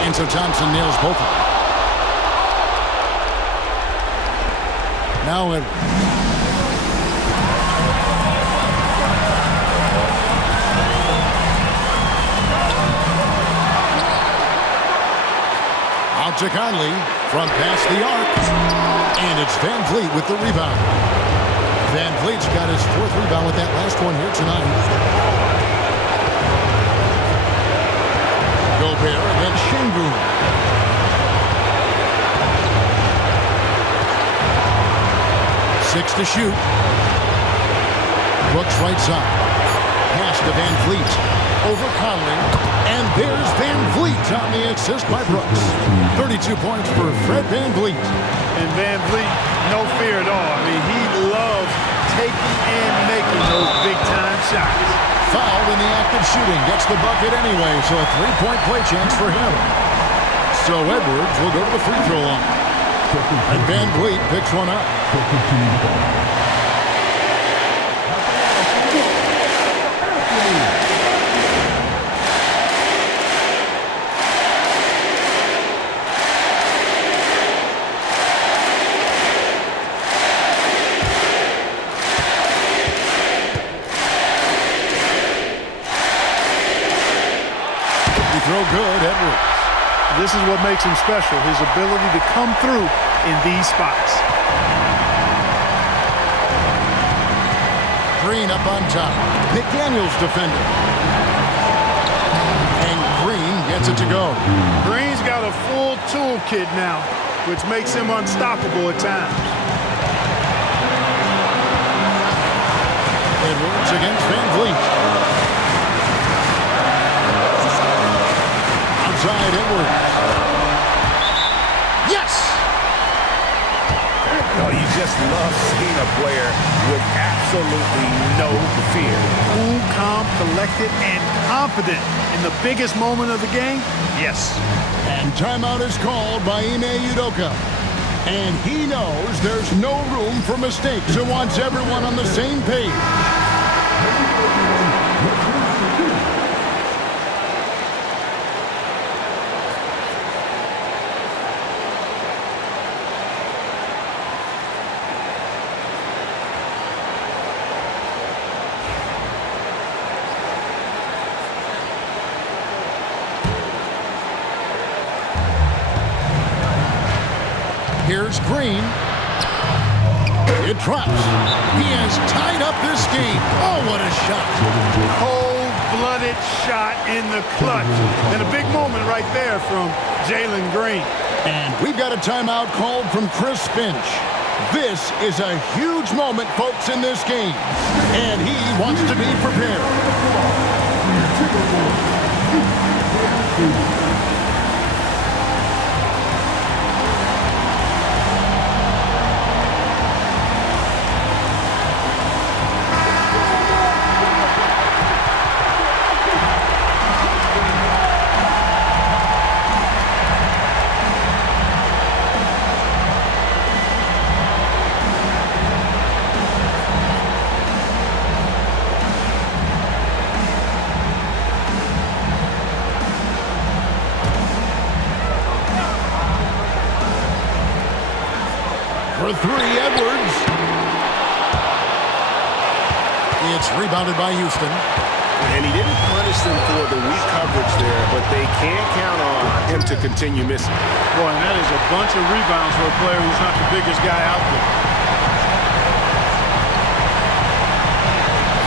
And so Thompson nails both of them. Now Edwards. Out to Conley from past the arc. And it's Van Vliet with the rebound. Van Vliet's got his 4th rebound with that last one here tonight. Gobert against Şengün. 6 to shoot. Brooks right side. Pass to Van Vliet. Over Conley. And there's Van Vliet on the assist by Brooks. 32 points for Fred Van Vliet. And Van Vliet, no fear at all. I mean, he loves taking and making those big-time shots. fouled in the act of shooting. Gets the bucket anyway, so a three-point play chance for him. So Edwards will go to the free throw line. And Van Vliet picks one up. Throw good, Edwards. This is what makes him special, his ability to come through in these spots. Green up on top. McDaniels defender. And Green gets it to go. Green's got a full toolkit now, which makes him unstoppable at times. Edwards against Van Vliet. Outside Edwards. Yes! Oh, you just love seeing a player with absolutely no fear. Cool, calm, collected, and confident in the biggest moment of the game. Yes. And timeout is called by Ime Udoka. And he knows there's no room for mistakes and wants everyone on the same page. Here's Green. It drops. He has tied up this game. Oh, what a shot. Cold-blooded shot in the clutch. And a big moment right there from Jalen Green. And we've got a timeout called from Chris Finch. This is a huge moment, folks, in this game. And he wants to be prepared. For three, Edwards. It's rebounded by Houston. And he didn't punish them for the weak coverage there, but they can't count on him to continue missing. Boy, and that is a bunch of rebounds for a player who's not the biggest guy out there.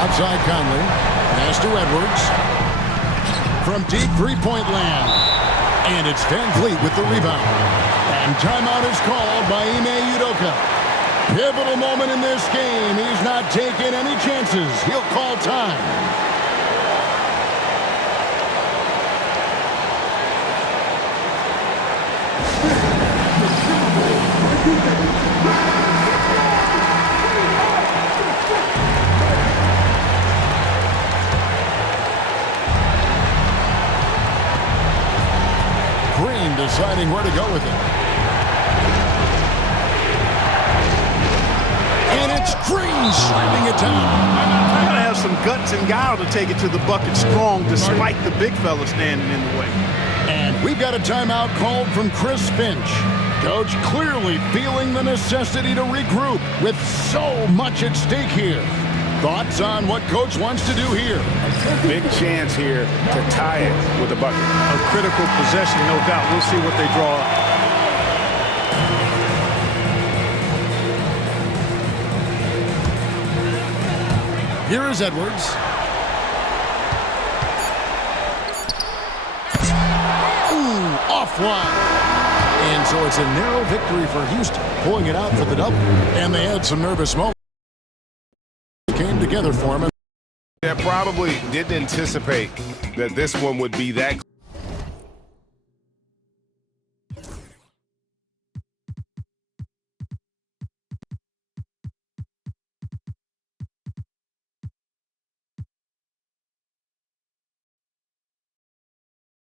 Outside Conley. Pass to Edwards. From deep three-point land. And it's Van Vliet with the rebound. And timeout is called by Ime Udoka. Pivotal moment in this game. He's not taking any chances. He'll call time. Green deciding where to go with it. And it's Green slamming it down. You gotta have some guts and guile to take it to the bucket strong despite the big fella standing in the way. And we've got a timeout called from Chris Finch. Coach clearly feeling the necessity to regroup with so much at stake here. Thoughts on what Coach wants to do here? Big chance here to tie it with a bucket. A critical possession, no doubt. We'll see what they draw up. Here is Edwards. Ooh, offline. And so it's a narrow victory for Houston, pulling it out for the double. And they had some nervous moments. Came together for him. That probably didn't anticipate that this one would be that